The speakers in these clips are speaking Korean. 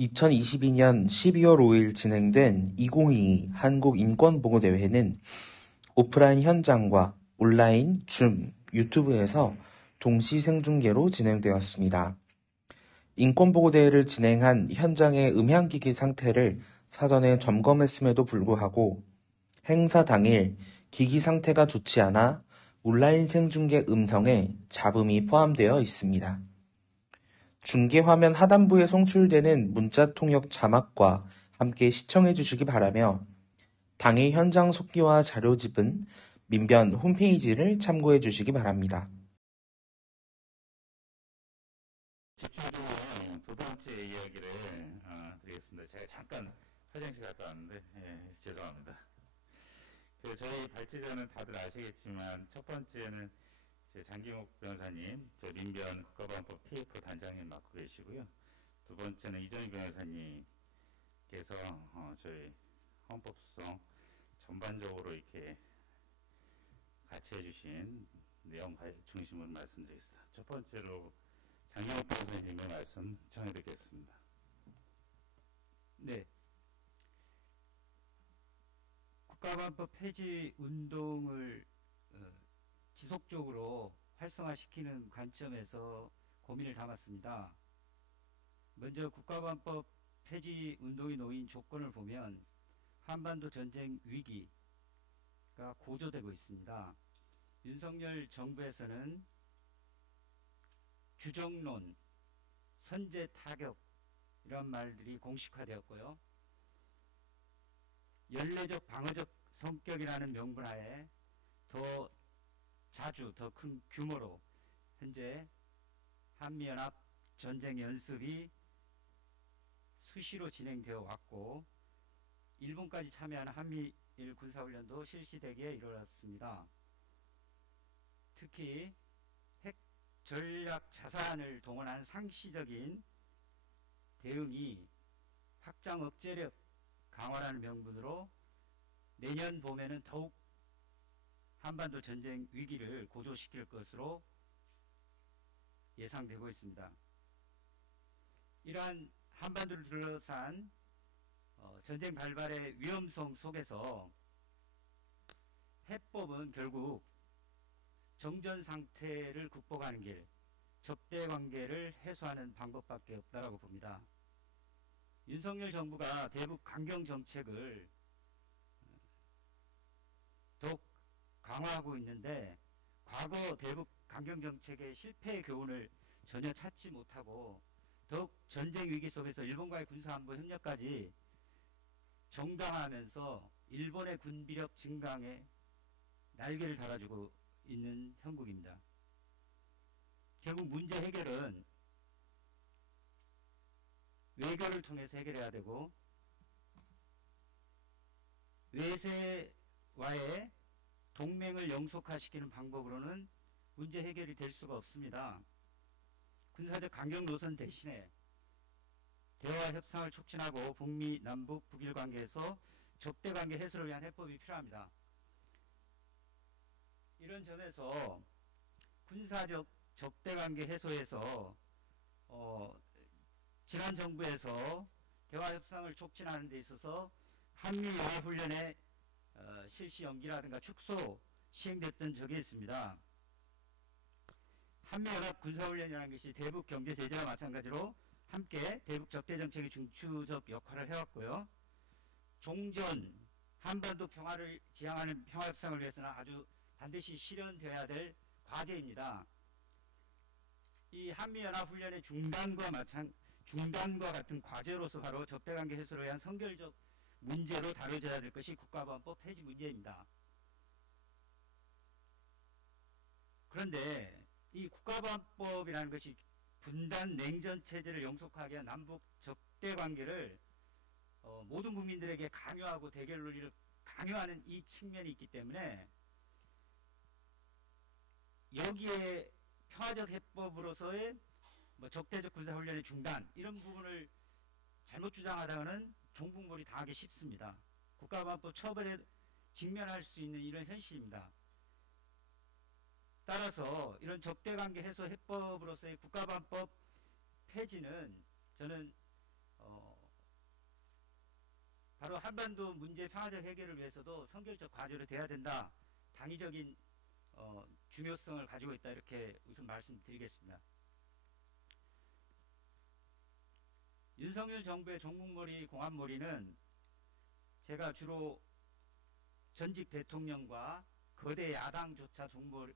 2022년 12월 5일 진행된 2022 한국인권보고대회는 오프라인 현장과 온라인, 줌, 유튜브에서 동시 생중계로 진행되었습니다. 인권보고대회를 진행한 현장의 음향기기 상태를 사전에 점검했음에도 불구하고 행사 당일 기기 상태가 좋지 않아 온라인 생중계 음성에 잡음이 포함되어 있습니다. 중계화면 하단부에 송출되는 문자 통역 자막과 함께 시청해 주시기 바라며 당일 현장 속기와 자료집은 민변 홈페이지를 참고해 주시기 바랍니다. 집중적으로 두 번째 이야기를 드리겠습니다. 제가 잠깐 화장실 갔다 왔는데 죄송합니다. 저희 발제자는 다들 아시겠지만 첫 번째는 장기목 변호사님, 민변 국가보안법 TF 단장님 맡고 계시고요. 두 번째는 이정희 변호사님께서 저희 헌법소송 전반적으로 이렇게 같이 해주신 내용 중심으로 말씀드리겠습니다. 첫 번째로 장기목 변호사님의 말씀 청해 듣겠습니다. 네. 국가보안법 폐지 운동을 지속적으로 활성화시키는 관점에서 고민을 담았습니다. 먼저 국가보안법 폐지 운동이 놓인 조건을 보면 한반도 전쟁 위기가 고조되고 있습니다. 윤석열 정부에서는 규정론, 선제 타격 이런 말들이 공식화되었고요. 연례적 방어적 성격이라는 명분하에 더 자주 더 큰 규모로 현재 한미연합 전쟁 연습이 수시로 진행되어 왔고 일본까지 참여하는 한미일 군사훈련도 실시되기에 이르렀습니다. 특히 핵 전략 자산을 동원한 상시적인 대응이 확장 억제력 강화라는 명분으로 내년 봄에는 더욱 한반도 전쟁 위기를 고조시킬 것으로 예상되고 있습니다. 이러한 한반도를 둘러싼 전쟁 발발의 위험성 속에서 해법은 결국 정전 상태를 극복하는 길, 적대 관계를 해소하는 방법밖에 없다고 봅니다. 윤석열 정부가 대북 강경 정책을 더욱 강화하고 있는데 과거 대북 강경 정책의 실패의 교훈을 전혀 찾지 못하고 더욱 전쟁 위기 속에서 일본과의 군사안보 협력까지 정당화하면서 일본의 군비력 증강에 날개를 달아주고 있는 형국입니다. 결국 문제 해결은 외교를 통해서 해결해야 되고 외세와의 동맹을 영속화시키는 방법으로는 문제 해결이 될 수가 없습니다. 군사적 강경 노선 대신에 대화 협상을 촉진하고 북미, 남북, 북일 관계에서 적대 관계 해소를 위한 해법이 필요합니다. 이런 점에서 군사적 적대 관계 해소에서 지난 정부에서 대화 협상을 촉진하는 데 있어서 한미연합훈련의 실시 연기라든가 축소 시행됐던 적이 있습니다. 한미연합 군사훈련이라는 것이 대북 경제 제재와 마찬가지로 함께 대북 적대 정책의 중추적 역할을 해왔고요. 종전 한반도 평화를 지향하는 평화협상을 위해서는 아주 반드시 실현되어야 될 과제입니다. 이 한미연합훈련의 중단과 같은 과제로서 바로 적대관계 해소를 위한 선결적 문제로 다뤄져야 될 것이 국가보안법 폐지 문제입니다. 그런데 이 국가보안법이라는 것이 분단 냉전 체제를 영속하게 한 남북 적대 관계를 모든 국민들에게 강요하고 대결 논리를 강요하는 이 측면이 있기 때문에 여기에 평화적 해법으로서의 적대적 군사훈련의 중단 이런 부분을 잘못 주장하다가는 종북몰이 당하기 쉽습니다. 국가보안법 처벌에 직면할 수 있는 이런 현실입니다. 따라서 이런 적대관계 해소 해법으로서의 국가보안법 폐지는 저는 바로 한반도 문제 평화적 해결을 위해서도 선결적 과제로 돼야 된다. 당위적인 중요성을 가지고 있다. 이렇게 우선 말씀드리겠습니다. 윤석열 정부의 종북몰이, 공안몰이는 제가 주로 전직 대통령과 거대 야당조차 종몰이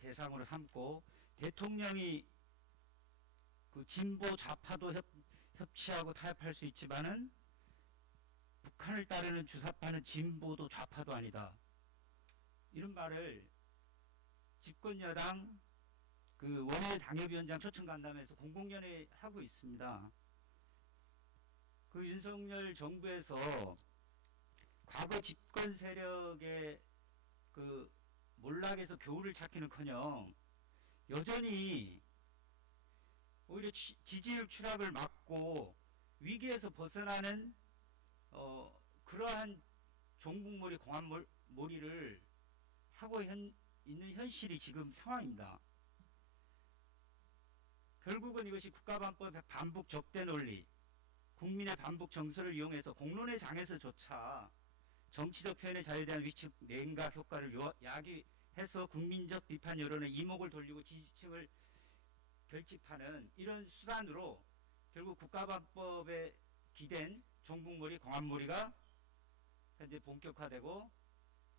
대상으로 삼고, 대통령이 그 진보 좌파도 협치하고 타협할 수 있지만은 북한을 따르는 주사파는 진보도 좌파도 아니다. 이런 말을 집권여당 그 원외 당협위원장 초청 간담회에서 공공연히 하고 있습니다. 그 윤석열 정부에서 과거 집권 세력의 그 몰락에서 교훈을 찾기는커녕 여전히 오히려 지지율 추락을 막고 위기에서 벗어나는 그러한 종북몰이, 공안몰이를 하고 있는 현실이 지금 상황입니다. 결국은 이것이 국가반법의 반복 적대 논리, 국민의 반복 정서를 이용해서 공론의 장에서조차 정치적 표현의 자유에 대한 위축, 냉각 효과를 야기해서 국민적 비판 여론의 이목을 돌리고 지지층을 결집하는 이런 수단으로 결국 국가반법에 기댄 종북몰이, 공안몰이가 현재 본격화되고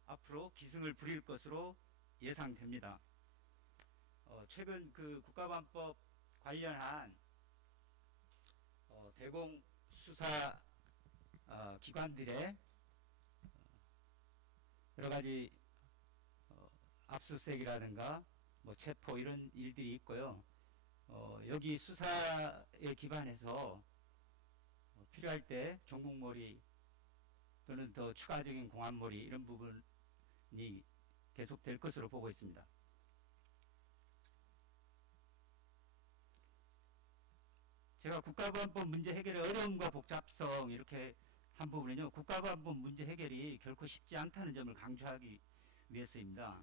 앞으로 기승을 부릴 것으로 예상됩니다. 최근 그 국가반법 관련한 대공 수사 기관들의 여러 가지 압수수색이라든가 뭐 체포 이런 일들이 있고요. 여기 수사에 기반해서 필요할 때 종북몰이 또는 더 추가적인 공안몰이 이런 부분이 계속될 것으로 보고 있습니다. 제가 국가보안법 문제 해결의 어려움과 복잡성 이렇게 한 부분은요, 국가보안법 문제 해결이 결코 쉽지 않다는 점을 강조하기 위해서입니다.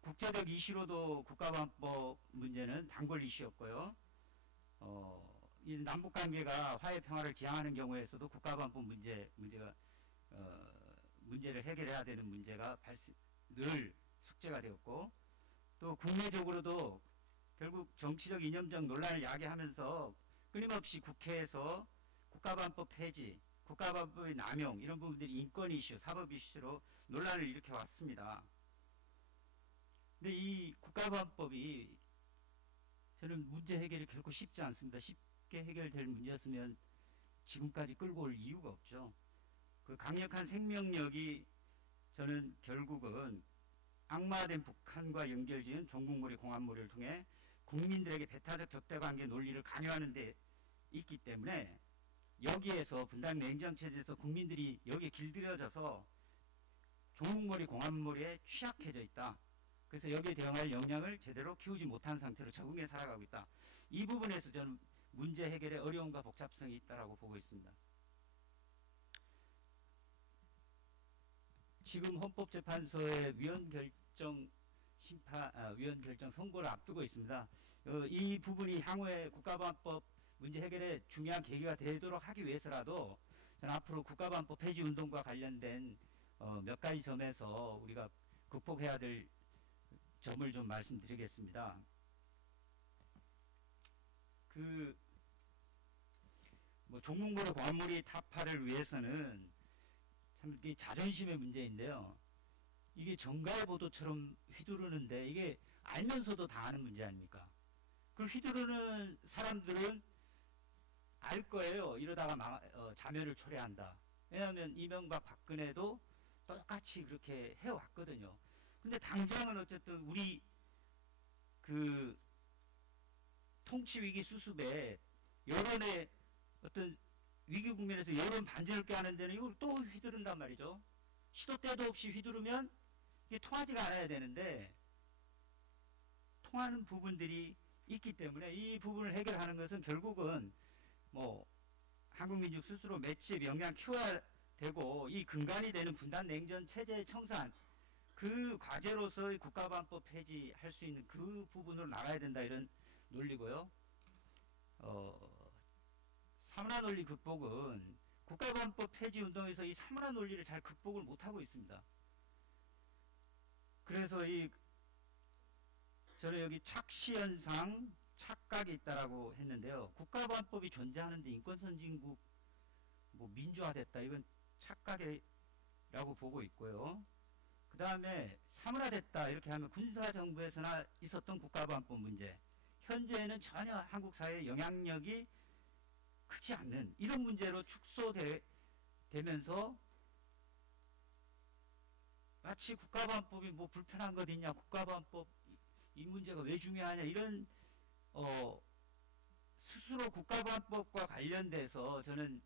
국제적 이슈로도 국가보안법 문제는 단골 이슈였고요. 이 남북관계가 화해 평화를 지향하는 경우에서도 국가보안법 문제를 해결해야 되는 문제가 늘 숙제가 되었고, 또 국내적으로도 결국 정치적 이념적 논란을 야기하면서 끊임없이 국회에서 국가보안법 폐지, 국가보안법의 남용 이런 부분들이 인권 이슈, 사법 이슈로 논란을 일으켜 왔습니다. 근데 이 국가보안법이 저는 문제 해결이 결코 쉽지 않습니다. 쉽게 해결될 문제였으면 지금까지 끌고 올 이유가 없죠. 그 강력한 생명력이 저는 결국은 악마된 북한과 연결지은 종북몰이, 공안몰이를 통해 국민들에게 배타적 적대관계 논리를 강요하는 데 있기 때문에 여기에서 분단 냉정체제에서 국민들이 여기에 길들여져서 종북몰이, 공안몰이에 취약해져 있다. 그래서 여기에 대응할 역량을 제대로 키우지 못한 상태로 적응해 살아가고 있다. 이 부분에서 저는 문제 해결의 어려움과 복잡성이 있다고 보고 있습니다. 지금 헌법재판소의 위헌 결정 선고를 앞두고 있습니다. 이 부분이 향후에 국가보안법 문제 해결에 중요한 계기가 되도록 하기 위해서라도 저는 앞으로 국가보안법 폐지 운동과 관련된 몇 가지 점에서 우리가 극복해야 될 점을 좀 말씀드리겠습니다. 종북몰이, 공안몰이 타파를 위해서는 참 이게 자존심의 문제인데요. 이게 정가의 보도처럼 휘두르는데 이게 알면서도 당하는 문제 아닙니까? 그걸 휘두르는 사람들은 알 거예요. 이러다가 자멸을 초래한다. 왜냐하면 이명박, 박근혜도 똑같이 그렇게 해왔거든요. 근데 당장은 어쨌든 우리 그 통치위기 수습에 여론의 어떤 위기 국면에서 여론 반전을 꾀하는 데는 이걸 또 휘두른단 말이죠. 시도 때도 없이 휘두르면 이게 통하지가 않아야 되는데 통하는 부분들이 있기 때문에 이 부분을 해결하는 것은 결국은 한국민족 스스로 맷집 역량 키워야 되고 이 근간이 되는 분단 냉전 체제의 청산 그 과제로서의 국가보안법 폐지할 수 있는 그 부분으로 나가야 된다 이런 논리고요. 사문화 논리 극복은 국가보안법 폐지 운동에서 이 사문화 논리를 잘 극복을 못하고 있습니다. 그래서 저는 여기 착시현상, 착각이 있다라고 했는데요. 국가보안법이 존재하는데 인권선진국 민주화됐다, 이건 착각이라고 보고 있고요. 그 다음에 사문화됐다 이렇게 하면 군사정부에서나 있었던 국가보안법 문제, 현재는 전혀 한국 사회의 영향력이 크지 않는 이런 문제로 축소되면서 마치 국가보안법이 불편한 것 있냐, 국가보안법 이 문제가 왜 중요하냐, 이런 스스로 국가보안법과 관련돼서 저는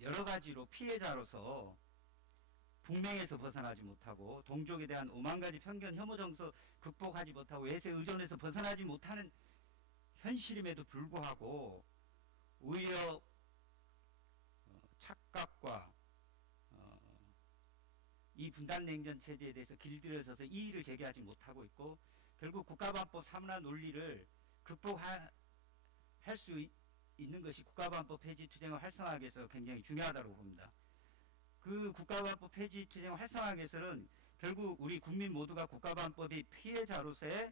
여러 가지로 피해자로서 북맹에서 벗어나지 못하고 동족에 대한 5만 가지 편견, 혐오 정서 극복하지 못하고 외세 의존에서 벗어나지 못하는 현실임에도 불구하고 오히려 착각과 이 분단냉전 체제에 대해서 길들여져서 이의를 제기하지 못하고 있고, 결국 국가보안법 사문화 논리를 극복할 수 있는 것이 국가보안법 폐지 투쟁을 활성화하기 위해서 굉장히 중요하다고 봅니다. 그 국가보안법 폐지 투쟁을 활성화하기 위해서는 결국 우리 국민 모두가 국가보안법이 피해자로서의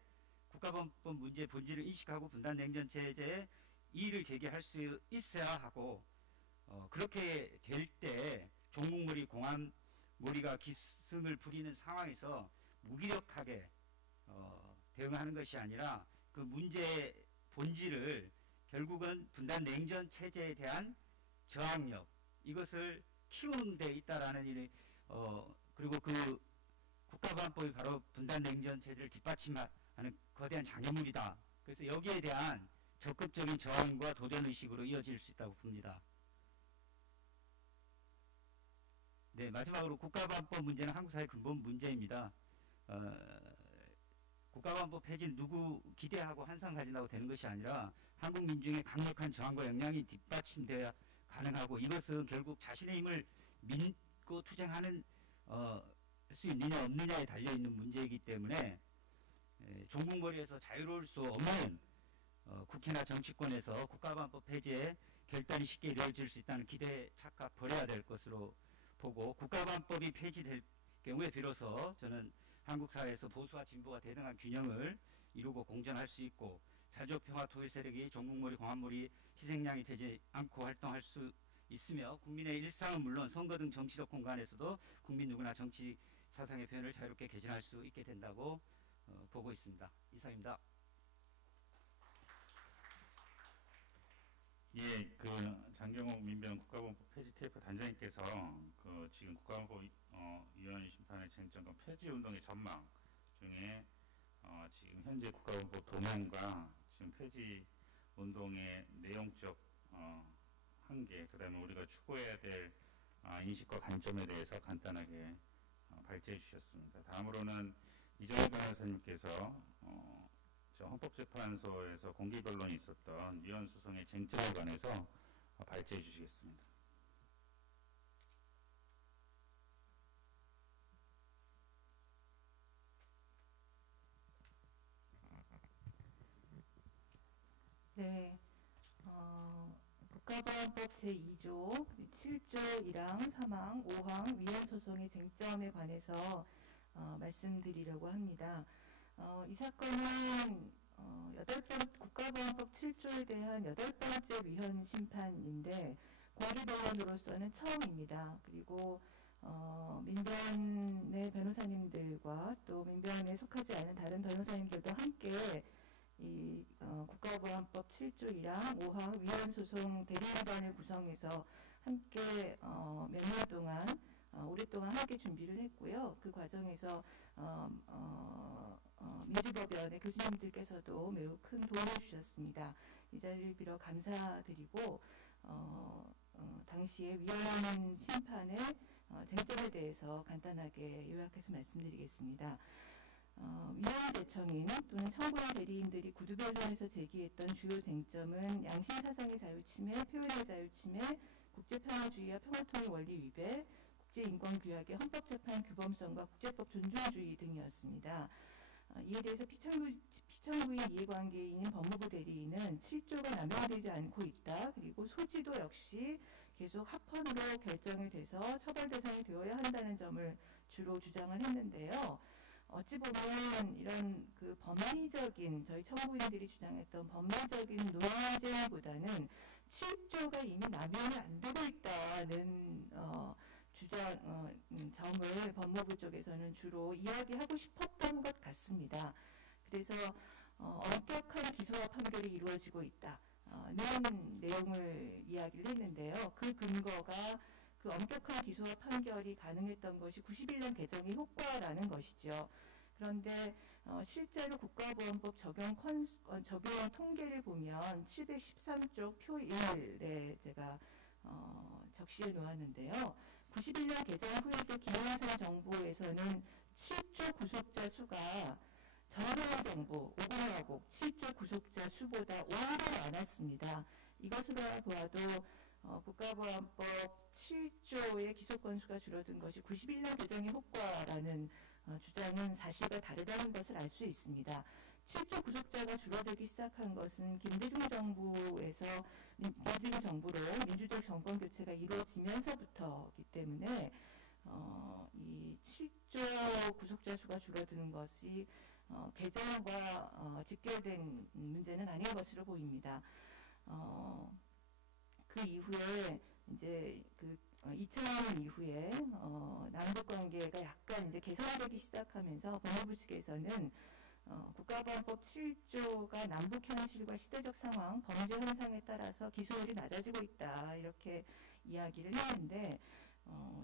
국가보안법 문제의 본질을 인식하고 분단냉전 체제에 이의를 제기할 수 있어야 하고, 그렇게 될 때 종북몰이, 공안몰이가 기승을 부리는 상황에서 무기력하게 대응하는 것이 아니라 그 문제의 본질을 결국은 분단냉전 체제에 대한 저항력, 이것을 키우는 데 있다라는 일이, 그리고 그 국가보안법이 바로 분단냉전 체제를 뒷받침하는 거대한 장애물이다. 그래서 여기에 대한 적극적인 저항과 도전의식으로 이어질 수 있다고 봅니다. 네, 마지막으로 국가보안법 문제는 한국 사회 근본 문제입니다. 국가보안법 폐지를 누구 기대하고 환상 가진다고 되는 것이 아니라 한국 민중의 강력한 저항과 역량이 뒷받침되어야 가능하고, 이것은 결국 자신의 힘을 믿고 투쟁하는 수 있느냐 없느냐에 달려있는 문제이기 때문에 종북몰이에서 자유로울 수 없는 국회나 정치권에서 국가보안법 폐지에 결단이 쉽게 이루어질 수 있다는 기대 착각 버려야 될 것으로 보고, 국가보안법이 폐지될 경우에 비로소 저는 한국 사회에서 보수와 진보가 대등한 균형을 이루고 공존할 수 있고, 자주평화 토일 세력이 종북몰이, 공안몰이 희생양이 되지 않고 활동할 수 있으며, 국민의 일상은 물론 선거 등 정치적 공간에서도 국민 누구나 정치 사상의 표현을 자유롭게 개진할 수 있게 된다고 보고 있습니다. 이상입니다. 예, 그 장경옥 민변 국가보안법 폐지 TF 단장님께서 그 지금 국가보안법 위원 심판의 쟁점과 폐지 운동의 전망 중에 지금 현재 국가보안법 동향과 지금 폐지 운동의 내용적 한계, 그다음에 우리가 추구해야 될 인식과 관점에 대해서 간단하게 발제해 주셨습니다. 다음으로는 이정희 변호사님께서 저 헌법재판소에서 공개 변론이 있었던 위헌 소송의 쟁점에 관해서 발제해 주시겠습니다. 네, 국가보안법 제2조 7조 1항 3항 5항 위헌 소송의 쟁점에 관해서 말씀드리려고 합니다. 이 사건은 국가보안법 7조에 대한 8번째 위헌 심판인데 공개변론으로서는 처음입니다. 그리고 민변의 변호사님들과 또 민변에 속하지 않은 다른 변호사님들도 함께 이 국가보안법 7조 1항 5항 위헌 소송 대리인단을 구성해서 함께 몇 년 동안 오랫동안 함께 준비를 했고요. 그 과정에서 민주법연의 교수님들께서도 매우 큰 도움을 주셨습니다. 이 자리를 빌어 감사드리고 당시에 위헌 심판의 쟁점에 대해서 간단하게 요약해서 말씀드리겠습니다. 위헌 재청인 또는 청구인 대리인들이 구두 변론에서 제기했던 주요 쟁점은 양심 사상의 자유 침해, 표현의 자유 침해, 국제평화주의와 평화통일 원리 위배, 국제인권규약의 헌법재판 규범성과 국제법 존중주의 등이었습니다. 이에 대해서 피청구인 이해관계인인 법무부 대리인은 7조가 남용되지 않고 있다. 그리고 소지도 역시 계속 합헌으로 결정이 돼서 처벌 대상이 되어야 한다는 점을 주로 주장을 했는데요. 어찌 보면 이런 그 법리적인 저희 청구인들이 주장했던 법리적인 논쟁보다는 7조가 이미 남용이 안 되고 있다는 점을 법무부 쪽에서는 주로 이야기하고 싶었던 것 같습니다. 그래서 엄격한 기소와 판결이 이루어지고 있다는 내용을 이야기를 했는데요. 그 근거가 그 엄격한 기소와 판결이 가능했던 것이 91년 개정의 효과라는 것이죠. 그런데 실제로 국가보안법 적용 통계를 보면 713쪽 표 1에 제가 적시해 놓았는데요. 91년 개정 후에도 김영삼 정부에서는 7조 구속자 수가 전두환 정부 50화국 7조 구속자 수보다 오히려 많았습니다. 이것으로 보아도 국가보안법 7조의 기소 건수가 줄어든 것이 91년 개정의 효과라는 주장은 사실과 다르다는 것을 알 수 있습니다. 7조 구속자가 줄어들기 시작한 것은 김대중 정부로 민주적 정권 교체가 이루어지면서부터이기 때문에 이 7조 구속자 수가 줄어드는 것이 개정과 직결된 문제는 아닌 것으로 보입니다. 그 이후에 이제 2000년 이후에 남북 관계가 약간 이제 개선되기 시작하면서 법무부 측에서는 국가보안법 7조가 남북 현실과 시대적 상황, 범죄 현상에 따라서 기소율이 낮아지고 있다 이렇게 이야기를 했는데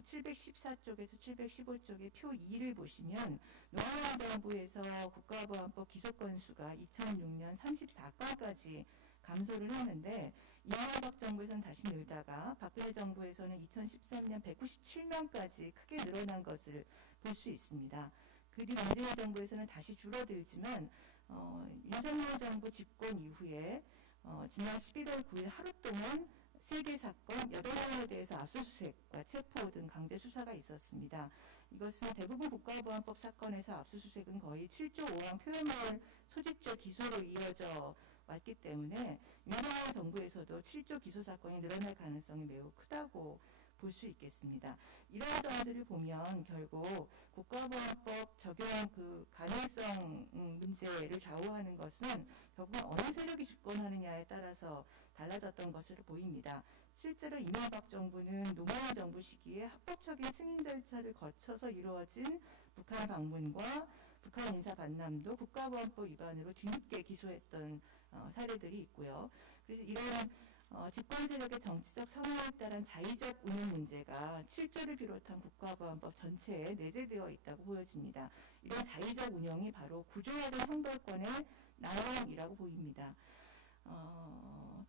714쪽에서 715쪽의 표 2를 보시면 노무현 정부에서 국가보안법 기소 건수가 2006년 34건까지 감소를 했는데 이명박 정부에서는 다시 늘다가 박근혜 정부에서는 2013년 197명까지 크게 늘어난 것을 볼 수 있습니다. 그리고 문재인 정부에서는 다시 줄어들지만 윤석열 정부 집권 이후에 지난 11월 9일 하루 동안 3개 사건 8명에 대해서 압수수색과 체포 등 강제 수사가 있었습니다. 이것은 대부분 국가보안법 사건에서 압수수색은 거의 7조 5항 표현물 소집적 기소로 이어져 왔기 때문에 윤석열 정부에서도 7조 기소 사건이 늘어날 가능성이 매우 크다고 볼 수 있겠습니다. 이런 점들을 보면 결국 국가보안법 적용 그 가능성 문제를 좌우하는 것은 결국은 어느 세력이 집권하느냐에 따라서 달라졌던 것으로 보입니다. 실제로 이명박 정부는 노무현 정부 시기에 합법적인 승인 절차를 거쳐서 이루어진 북한 방문과 북한 인사 반남도 국가보안법 위반으로 뒤늦게 기소했던 사례들이 있고요. 그래서 이런 집권 세력의 정치적 성향에 따른 자의적 운영 문제가 7조를 비롯한 국가보안법 전체에 내재되어 있다고 보여집니다. 이런 자의적 운영이 바로 구조화된 형벌권의 남용이라고 보입니다.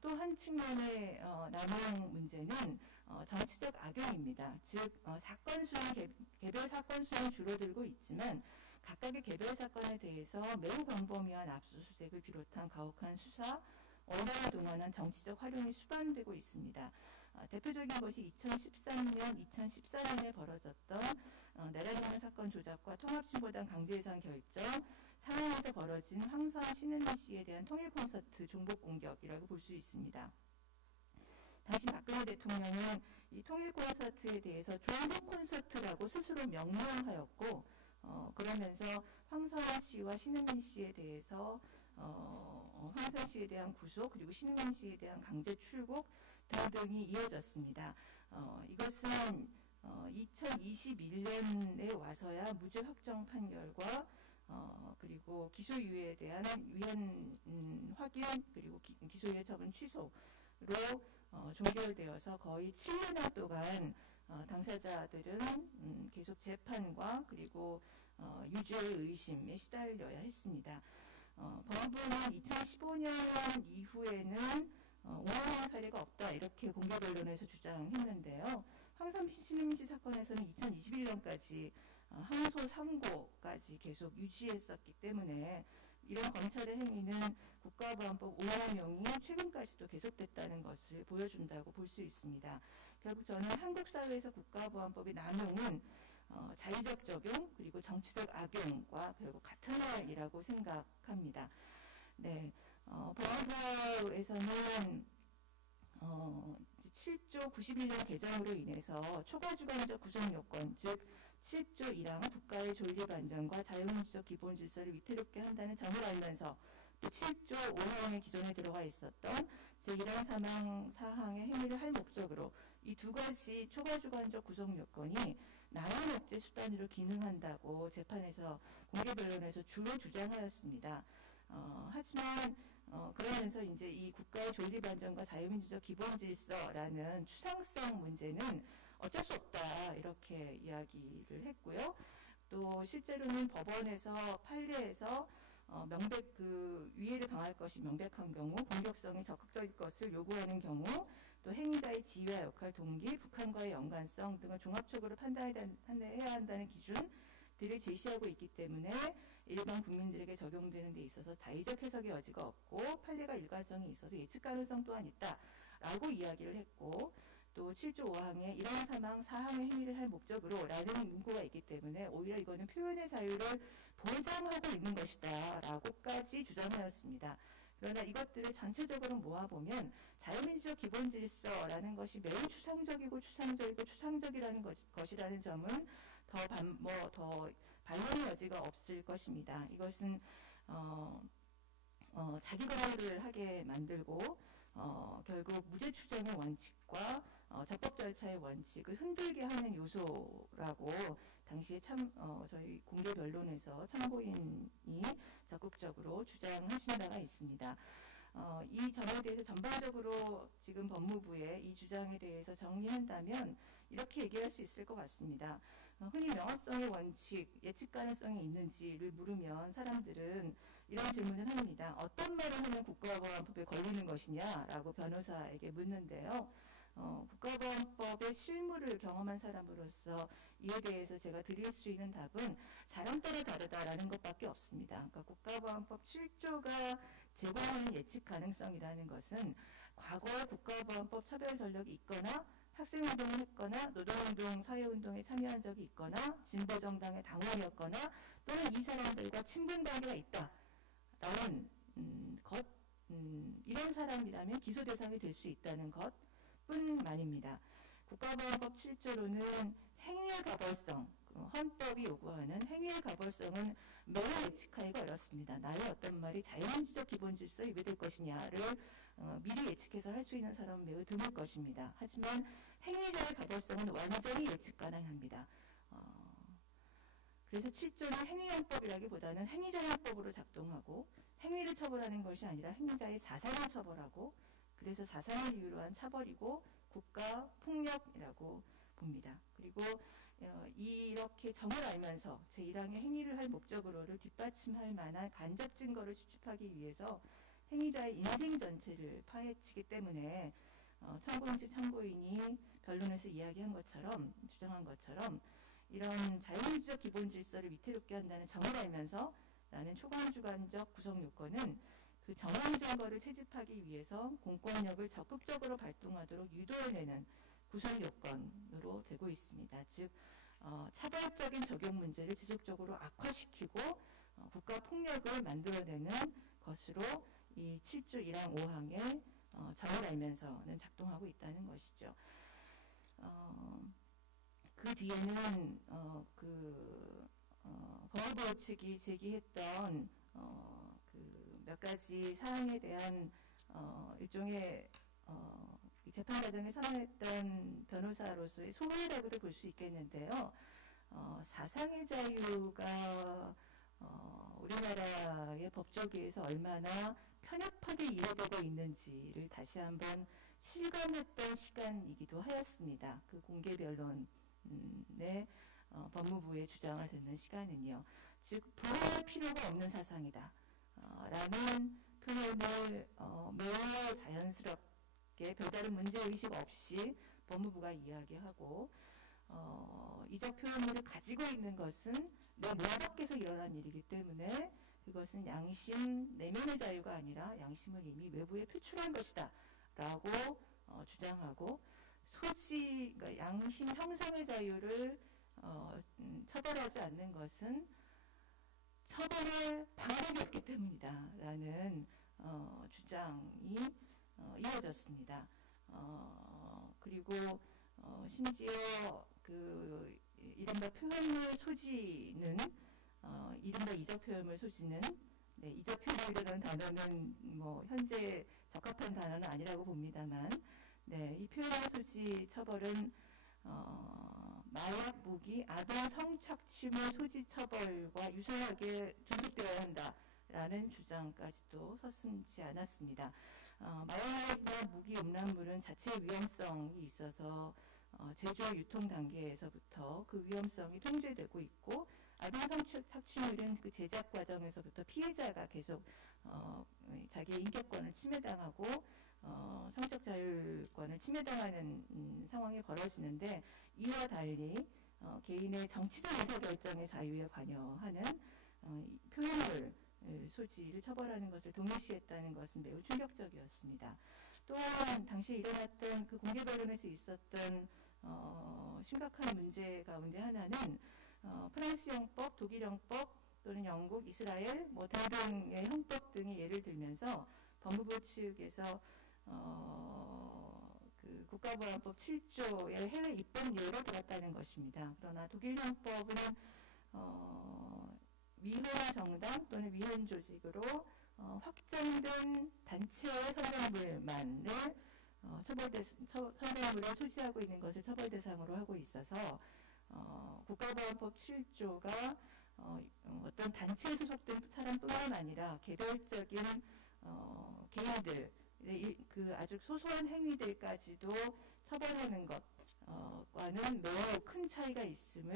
또 한 측면의 남용 문제는 정치적 악용입니다. 즉 사건 수는 개별 사건 수는 줄어들고 있지만 각각의 개별 사건에 대해서 매우 광범위한 압수수색을 비롯한 가혹한 수사, 언론을 동원한 정치적 활용이 수반되고 있습니다. 대표적인 것이 2013년, 2014년에 벌어졌던 내란동원 사건 조작과 통합진보당 강제해산 결정, 상황에서 벌어진 황선 신은미 씨에 대한 통일 콘서트 종복 공격이라고 볼 수 있습니다. 다시 박근혜 대통령은 이 통일 콘서트에 대해서 종복 콘서트라고 스스로 명명하였고 그러면서 황선 씨와 신은미 씨에 대해서 황선 씨에 대한 구속 그리고 신은미 씨에 대한 강제 출국 등등이 이어졌습니다. 이것은 2021년에 와서야 무죄 확정 판결과 그리고 기소유예에 대한 위헌 확인 그리고 기소유예 처분 취소로 종결되어서 거의 7년 동안 당사자들은 계속 재판과 그리고 유죄의 의심에 시달려야 했습니다. 법원부는 2015년 이후에는 원활한 사례가 없다 이렇게 공개 언론에서 주장했는데요. 황선 신은미 씨 사건에서는 2021년까지 항소 선고까지 계속 유지했었기 때문에 이런 검찰의 행위는 국가보안법 오남용이 최근까지도 계속됐다는 것을 보여준다고 볼 수 있습니다. 결국 저는 한국 사회에서 국가보안법의 남용은 자의적 적용 그리고 정치적 악용과 결국 같은 말이라고 생각합니다. 네, 법원부에서는 7조 91년 개정으로 인해서 초과주관적 구성요건, 즉 7조 1항 국가의 존립 안정과 자유민주적 기본 질서를 위태롭게 한다는 점을 알면서 또 7조 5항의 기존에 들어가 있었던 제1항, 3항, 4항의 행위를 할 목적으로 이 두 가지 초과주관적 구성요건이 나연 억제 수단으로 기능한다고 재판에서 공개 변론에서 주로 주장하였습니다. 하지만 그러면서 이제 이 국가의 존립 안정과 자유민주적 기본 질서라는 추상성 문제는 어쩔 수 없다 이렇게 이야기를 했고요. 또 실제로는 법원에서 판례에서 명백 위해를 가할 것이 명백한 경우, 공격성이 적극적일 것을 요구하는 경우, 또 행위자의 지위와 역할, 동기, 북한과의 연관성 등을 종합적으로 판단해야 한다는 기준들을 제시하고 있기 때문에 일반 국민들에게 적용되는 데 있어서 다의적 해석의 여지가 없고 판례가 일관성이 있어서 예측 가능성 또한 있다라고 이야기를 했고, 또 7조 5항에 1항, 3항, 4항의 행위를 할 목적으로 라는 문구가 있기 때문에 오히려 이거는 표현의 자유를 보장하고 있는 것이다 라고까지 주장하였습니다. 그러나 이것들을 전체적으로 모아보면 자유민주적 기본 질서라는 것이 매우 추상적이라는 것이라는 점은 더 반론의 여지가 없을 것입니다. 이것은 자기 거부를 하게 만들고 결국 무죄 추정의 원칙과 적법 절차의 원칙을 흔들게 하는 요소라고 당시에 저희 공개 변론에서 참고인이 적극적으로 주장하신 바가 있습니다. 이 점에 대해서 전반적으로 지금 법무부의 이 주장에 대해서 정리한다면 이렇게 얘기할 수 있을 것 같습니다. 흔히 명확성의 원칙, 예측 가능성이 있는지를 물으면 사람들은 이런 질문을 합니다. 어떤 말을 하면 국가보안법에 걸리는 것이냐라고 변호사에게 묻는데요. 국가보안법의 실무를 경험한 사람으로서 이에 대해서 제가 드릴 수 있는 답은 사람 따라 다르다라는 것밖에 없습니다. 그러니까 국가보안법 7조가 제공하는 예측 가능성이라는 것은 과거에 국가보안법 처벌 전력이 있거나 학생운동을 했거나 노동운동, 사회운동에 참여한 적이 있거나 진보정당의 당원이었거나 또는 이 사람들과 친분관계가 있다라는 것, 이런 사람이라면 기소 대상이 될 수 있다는 것뿐만입니다. 국가보안법 7조로는 행위의 가벌성, 헌법이 요구하는 행위의 가벌성은 매우 예측하기가 어렵습니다. 나의 어떤 말이 자유민주적 기본 질서에 위배될 것이냐를 미리 예측해서 할 수 있는 사람은 매우 드물 것입니다. 하지만 행위자의 가벌성은 완전히 예측 가능합니다. 그래서 7조는 행위형법이라기보다는 행위자형법으로 작동하고 행위를 처벌하는 것이 아니라 행위자의 사상을 처벌하고 그래서 사상을 이유로 한 차벌이고 국가 폭력이라고 봅니다. 그리고 이렇게 점을 알면서 제1항의 행위를 할 목적으로를 뒷받침할 만한 간접 증거를 수집하기 위해서 행위자의 인생 전체를 파헤치기 때문에 참고인 측 참고인이 변론에서 이야기한 것처럼 주장한 것처럼 이런 자유민주적 기본 질서를 위태롭게 한다는 점을 알면서 나는 초과주관적 구성 요건은 그 정황 증거를 채집하기 위해서 공권력을 적극적으로 발동하도록 유도해내는 구성 요건으로 되고 있습니다. 즉 차별적인 적용 문제를 지속적으로 악화시키고 국가 폭력을 만들어내는 것으로 이 7조 1항 5항의 점을 알면서는 작동하고 있다는 것이죠. 그 뒤에는 법무부 측이 제기했던 몇 가지 사항에 대한 일종의 재판 과정에 선언했던 변호사로서의 소회라고도 볼 수 있겠는데요. 사상의 자유가 우리나라의 법조계에서 얼마나 편협하게 이루어지고 있는지를 다시 한번 실감했던 시간이기도 하였습니다. 그 공개 변론의 법무부의 주장을 듣는 시간은요. 즉 보호할 필요가 없는 사상이다 라는 표현을 매우 자연스럽게 별다른 문제의식 없이 법무부가 이야기하고 이적 표현물을 가지고 있는 것은 내 몸 밖에서 일어난 일이기 때문에 그것은 양심 내면의 자유가 아니라 양심을 이미 외부에 표출한 것이다 라고 주장하고 그러니까 양심 형성의 자유를 처벌하지 않는 것은 처벌할 방법이 없기 때문이다 라는 주장이 이어졌습니다. 그리고 심지어 그 이른바 표현물 소지는 이른바 이적 표현물 소지는 네, 이적 표현물이라는 단어는 뭐 현재 적합한 단어는 아니라고 봅니다만 네, 이 표현물 소지 처벌은 마약, 무기, 아동 성착취물 소지 처벌과 유사하게 준수되어야 한다라는 주장까지도 서슴지 않았습니다. 마약이나 무기 음란물은 자체 위험성이 있어서 제조 유통 단계에서부터 그 위험성이 통제되고 있고 아동 성착취물은 그 제작 과정에서부터 피해자가 계속 자기의 인격권을 침해당하고 성적 자율권을 침해당하는 상황이 벌어지는데 이와 달리 개인의 정치적 의사결정의 자유에 관여하는 표현물 소지를 처벌하는 것을 동일시했다는 것은 매우 충격적이었습니다. 또한 당시에 일어났던 그 공개 변론에서 있었던 심각한 문제 가운데 하나는 프랑스 형법, 독일 형법 또는 영국, 이스라엘 뭐 등등의 형법 등이 예를 들면서 법무부 측에서 그 국가보안법 7조의 해외 입법 예로 들었다는 것입니다. 그러나 독일 형법은 위헌 정당 또는 위헌 조직으로 확정된 단체의 선정물만을 선정물을 소지하고 있는 것을 처벌 대상으로 하고 있어서 국가보안법 7조가 어떤 단체에 소속된 사람뿐만 아니라 개별적인 개인들 그 아주 소소한 행위들까지도 처벌하는 것과는 매우 큰 차이가 있음을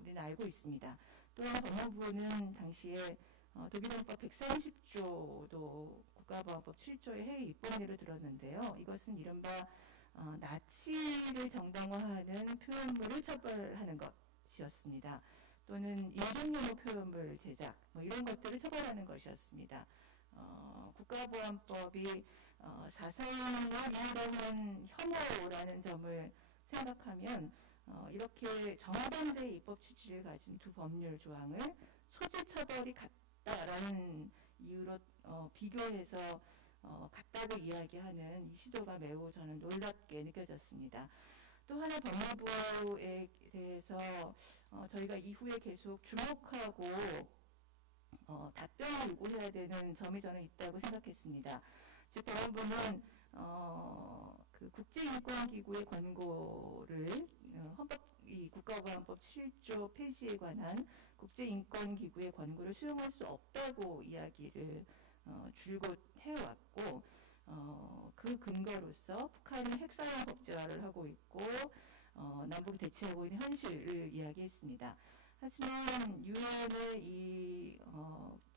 우리는 알고 있습니다. 또한 법무부는 당시에 독일헌법 130조도 국가보안법 7조의 해외 입법례로 들었는데요. 이것은 이른바 나치를 정당화하는 표현물을 처벌하는 것이었습니다. 또는 인종혐오 표현물 제작 뭐 이런 것들을 처벌하는 것이었습니다. 국가보안법이 사상을 위반한 혐오라는 점을 생각하면 이렇게 정반대의 입법 취지를 가진 두 법률 조항을 소지 처벌이 같다라는 이유로 비교해서 같다고 이야기하는 이 시도가 매우 저는 놀랍게 느껴졌습니다. 또 하나 법무부에 대해서 저희가 이후에 계속 주목하고 답변을 요구해야 되는 점이 저는 있다고 생각했습니다. 즉 법무부는 그 국제인권기구의 권고를 국가보안법 7조 폐지에 관한 국제인권기구의 권고를 수용할 수 없다고 이야기를 줄곧 해왔고 그 근거로서 북한은 핵사용 법제화를 하고 있고 남북이 대치하고 있는 현실을 이야기했습니다. 하지만 유엔의 이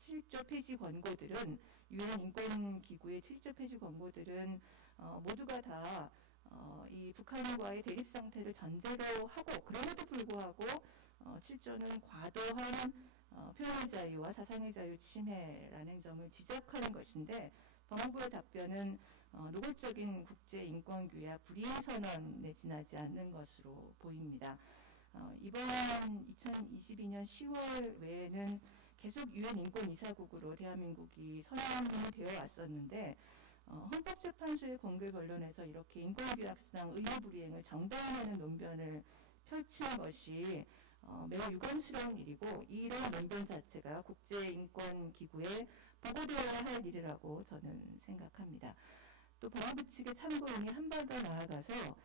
7조 폐지 권고들은 유엔 인권기구의 7조 폐지 권고들은 모두가 다 이 북한과의 대립 상태를 전제로 하고 그럼에도 불구하고 7조는 과도한 표현의 자유와 사상의 자유 침해라는 점을 지적하는 것인데 법무부의 답변은 노골적인 국제인권규약 불이행 선언에 지나지 않는 것으로 보입니다. 이번 2022년 10월 외에는 계속 유엔 인권이사국으로 대한민국이 선언이 되어 왔었는데 헌법재판소의 공개 변론에서 이렇게 인권규약상 의무불이행을 정당화하는 논변을 펼치는 것이 매우 유감스러운 일이고 이런 논변 자체가 국제인권기구에 보고되어야 할 일이라고 저는 생각합니다. 또 법무부 측의 참고인이 한 발 더 나아가서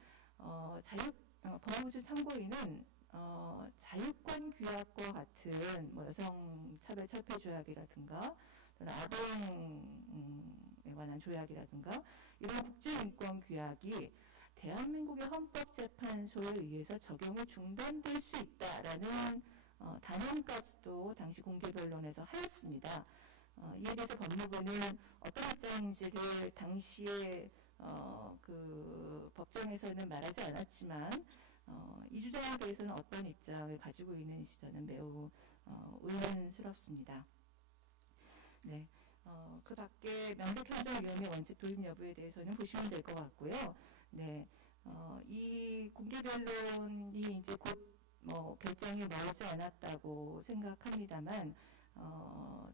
법무부 측 참고인은 자유권규약과 같은 뭐 여성차별철폐조약이라든가 또는 아동에 관한 조약이라든가 이런 국제인권규약이 대한민국의 헌법재판소에 의해서 적용이 중단될 수 있다라는 단언까지도 당시 공개 변론에서 하였습니다. 이에 대해서 법무부는 어떤 입장인지를 당시에 그 법정에서는 말하지 않았지만 이 주장에 대해서는 어떤 입장을 가지고 있는지 저는 매우 의문스럽습니다. 네, 그 밖에 명백형정위험의 원칙 도입 여부에 대해서는 보시면 될 것 같고요. 네, 이 공개 변론이 이제 곧 결정이 멀지 않았다고 생각합니다만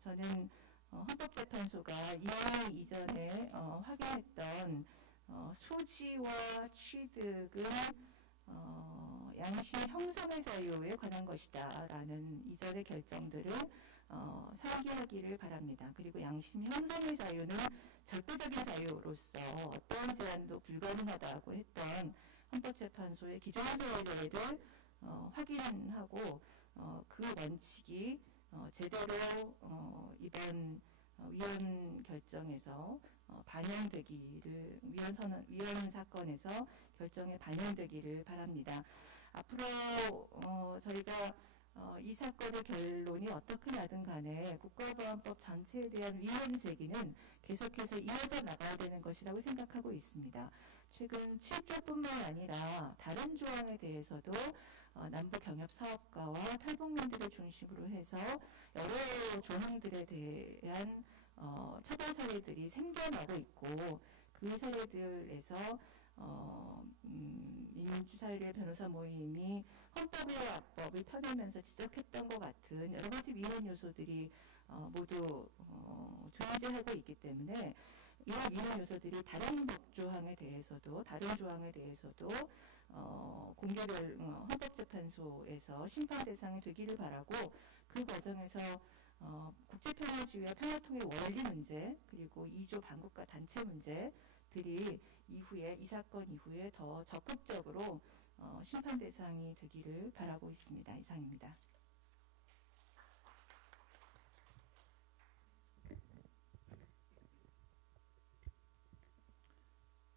저는 헌법재판소가 이미 이전에 확인했던 소지와 취득은 양심 형성의 자유에 관한 것이다 라는 이전의 결정들을 상기하기를 바랍니다. 그리고 양심 형성의 자유는 절대적인 자유로서 어떠한 제한도 불가능하다고 했던 헌법재판소의 기존의 소외를 확인하고 그 원칙이 제대로 이번 위헌 결정에서 반영되기를 위헌 사건에서 결정에 반영되기를 바랍니다. 앞으로 저희가 이 사건의 결론이 어떻게 나든 간에 국가보안법 전체에 대한 위헌 제기는 계속해서 이어져 나가야 되는 것이라고 생각하고 있습니다. 최근 7조뿐만 아니라 다른 조항에 대해서도 남북 경협 사업가와 탈북민들을 중심으로 해서 여러 조항들에 대한 처벌 사례들이 생겨나고 있고 그 사례들에서 민주사회의 변호사 모임이 헌법의 악법을 펴내면서 지적했던 것 같은 여러 가지 위헌 요소들이 모두 존재하고 있기 때문에 이런 위헌 요소들이 다른 법조항에 대해서도 다른 조항에 대해서도 공개별 헌법재판소에서 심판 대상이 되기를 바라고 그 과정에서 국제평화주의와 평화통일 원리 문제 그리고 2조 반국가 단체 문제들이 이후에 이 사건 이후에 더 적극적으로 심판 대상이 되기를 바라고 있습니다. 이상입니다.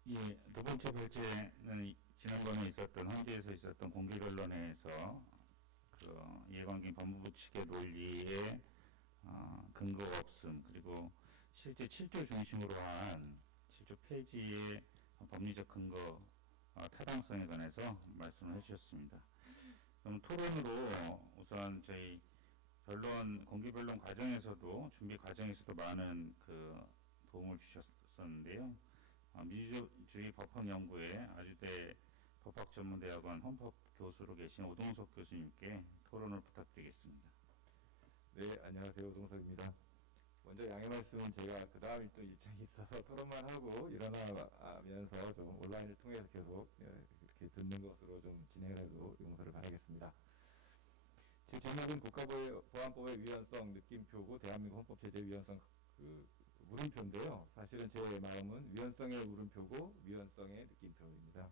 예, 두 번째 발제는 지난번에 있었던 헌재에서 있었던 공개변론에서 그 이해관계 법무부 측의 논리에 근거가 없음 그리고 실제 7조 중심으로 한 7조 폐지의 법리적 근거 타당성에 관해서 말씀을 해주셨습니다. 그럼 토론으로 우선 저희 공개변론 과정에서도 준비 과정에서도 많은 그 도움을 주셨었는데요. 민주주의 법학연구회 아주대 법학전문대학원 헌법교수로 계신 오동석 교수님께 토론을 부탁드리겠습니다. 네, 안녕하세요. 오동석입니다. 먼저 양해 말씀은 제가 그 다음 또 일정이 있어서 토론만 하고 일어나면서 좀 온라인을 통해서 계속 이렇게 듣는 것으로 좀 진행을 해도 용서를 바라겠습니다. 제 제목은 국가보안법의 위헌성 느낌표고 대한민국 헌법체제 위헌성 물음표인데요. 사실은 제 마음은 위헌성의 물음표고 위헌성의 느낌표입니다.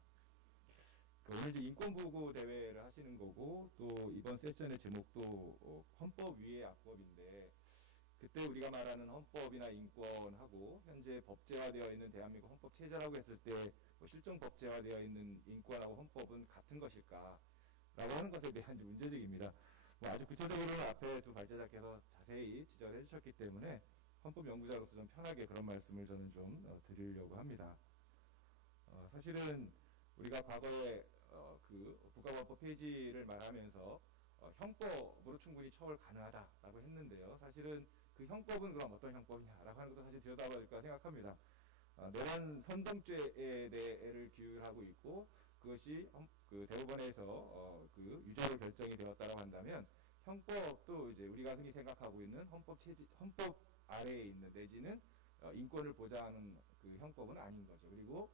오늘 이제 인권보고 대회를 하시는 거고 또 이번 세션의 제목도 헌법 위의 악법인데 그때 우리가 말하는 헌법이나 인권하고 현재 법제화되어 있는 대한민국 헌법체제라고 했을 때 실존 법제화되어 있는 인권하고 헌법은 같은 것일까 라고 하는 것에 대한 문제제기입니다. 아주 구체적으로는 앞에 두 발제자께서 자세히 지적을 해주셨기 때문에 헌법 연구자로서 좀 편하게 그런 말씀을 저는 좀 드리려고 합니다. 사실은 우리가 과거에 그 국가보안법 폐지를 말하면서 형법으로 충분히 처벌 가능하다라고 했는데요. 사실은 그 형법은 그럼 어떤 형법이냐라고 하는 것도 사실 들여다봐야 될까 생각합니다. 내란 선동죄에 대해를 규율하고 있고 그것이 그 대법원에서 그 유죄로 결정이 되었다고 한다면 형법도 이제 우리가 흔히 생각하고 있는 헌법 아래에 있는 내지는 인권을 보장하는 그 형법은 아닌 거죠. 그리고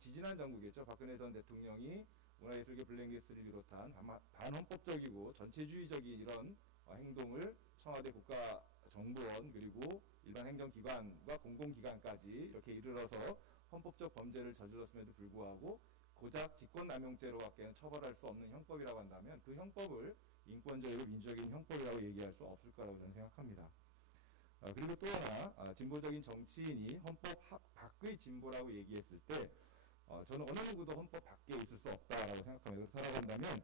지지난 정부겠죠. 박근혜 전 대통령이 문화예술계 블랙리스트를 비롯한 반헌법적이고 전체주의적인 이런 행동을 청와대 국가정보원 그리고 일반 행정기관과 공공기관까지 이렇게 이르러서 헌법적 범죄를 저질렀음에도 불구하고 고작 직권남용죄로밖에 처벌할 수 없는 형법이라고 한다면 그 형법을 인권적이고 민주적인 형법이라고 얘기할 수 없을 거라고 저는 생각합니다. 그리고 또 하나 진보적인 정치인이 헌법 밖의 진보라고 얘기했을 때 저는 어느 누구도 헌법 밖에 있을 수 없다라고 생각합니다. 살아간다면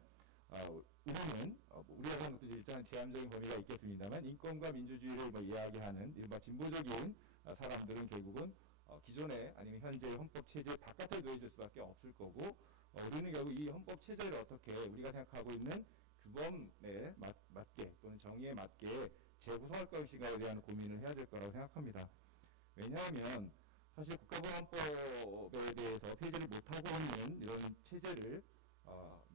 우리는 우리가 사는 것도 일정한 제한적인 범위가 있겠습니다만 인권과 민주주의를 이야기하는 일반 진보적인 사람들은 결국은 기존의 아니면 현재의 헌법 체제 바깥에 놓여 있을 수밖에 없을 거고 우리는 결국 이 헌법 체제를 어떻게 우리가 생각하고 있는 규범에 맞게 또는 정의에 맞게 재구성할 것인가에 대한 고민을 해야 될 거라고 생각합니다. 왜냐하면 사실 국가보안법에 대해서 폐지를 못하고 있는 이런 체제를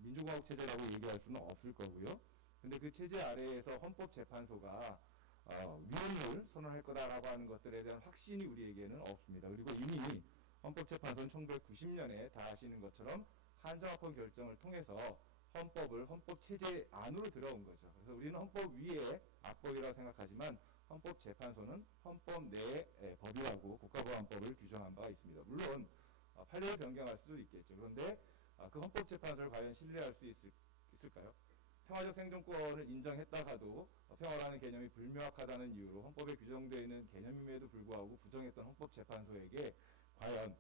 민주공화국 체제라고 얘기할 수는 없을 거고요. 근데 그 체제 아래에서 헌법재판소가 위헌을 선언할 거다라고 하는 것들에 대한 확신이 우리에게는 없습니다. 그리고 이미 헌법재판소는 1990년에 다 아시는 것처럼 한정합헌 결정을 통해서 헌법을 헌법체제 안으로 들어온 거죠. 그래서 우리는 헌법 위에 악법이라고 생각하지만 헌법재판소는 헌법 내의 법이라고 국가보안법을 규정한 바가 있습니다. 물론 판례를 변경할 수도 있겠죠. 그런데 그 헌법재판소를 과연 신뢰할 수 있을까요? 평화적 생존권을 인정했다가도 평화라는 개념이 불명확하다는 이유로 헌법에 규정되어 있는 개념임에도 불구하고 부정했던 헌법재판소에게 과연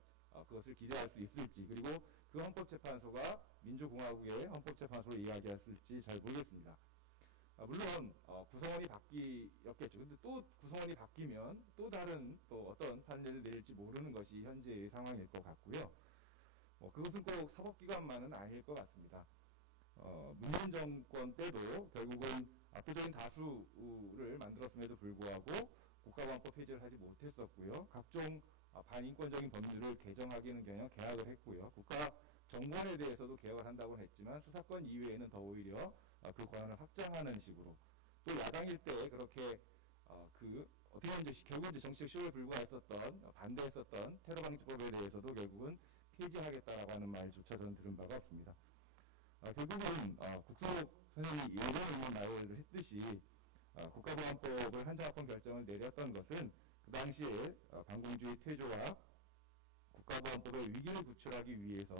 그것을 기대할 수 있을지, 그리고 그 헌법재판소가 민주공화국의 헌법재판소로 이야기했을지 잘 모르겠습니다. 물론 구성원이 바뀌었겠죠. 근데 또 구성원이 바뀌면 또 다른 또 어떤 판례를 내릴지 모르는 것이 현재의 상황일 것 같고요. 그것은 꼭 사법기관만은 아닐 것 같습니다. 문재인 정권 때도 결국은 압도적인 다수를 만들었음에도 불구하고 국가보안법 폐지를 하지 못했었고요. 각종 반인권적인 법률을 개정하기는 그냥 개혁을 했고요. 국가정보원에 대해서도 개혁을 한다고는 했지만 수사권 이외에는 더 오히려 그 권한을 확장하는 식으로, 또 야당일 때 그렇게 어떻게 보면 결국 정치적 시효에 불과했었던 반대했었던 테러방지법에 대해서도 결국은 폐지하겠다라고 하는 말조차 저는 들은 바가 없습니다. 결국은 국토 선생님이 예전에 있는 말을 했듯이 국가보안법을 한정합헌 결정을 내렸던 것은 그 당시에 반공주의 퇴조와 국가보안법의 위기를 구출하기 위해서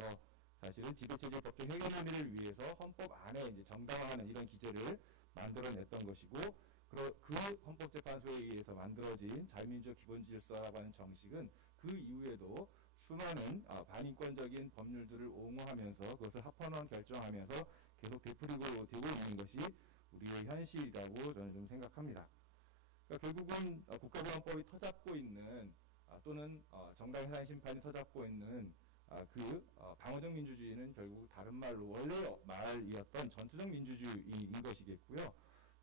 사실은 지배체제 법적 해결 의미를 위해서 헌법 안에 이제 정당화하는 이런 기제를 만들어냈던 것이고, 그 헌법재판소에 의해서 만들어진 자유민주적 기본질서라고 하는 정식은 그 이후에도 수많은 반인권적인 법률들을 옹호하면서 그것을 합헌원 결정하면서 계속 되풀이고 되고 있는 것이 우리의 현실이라고 저는 좀 생각합니다. 그러니까 결국은 국가보안법이 터잡고 있는 또는 정당해산심판이 터잡고 있는 방어적 민주주의는 결국 다른 말로 원래 말이었던 전투적 민주주의인 것이겠고요.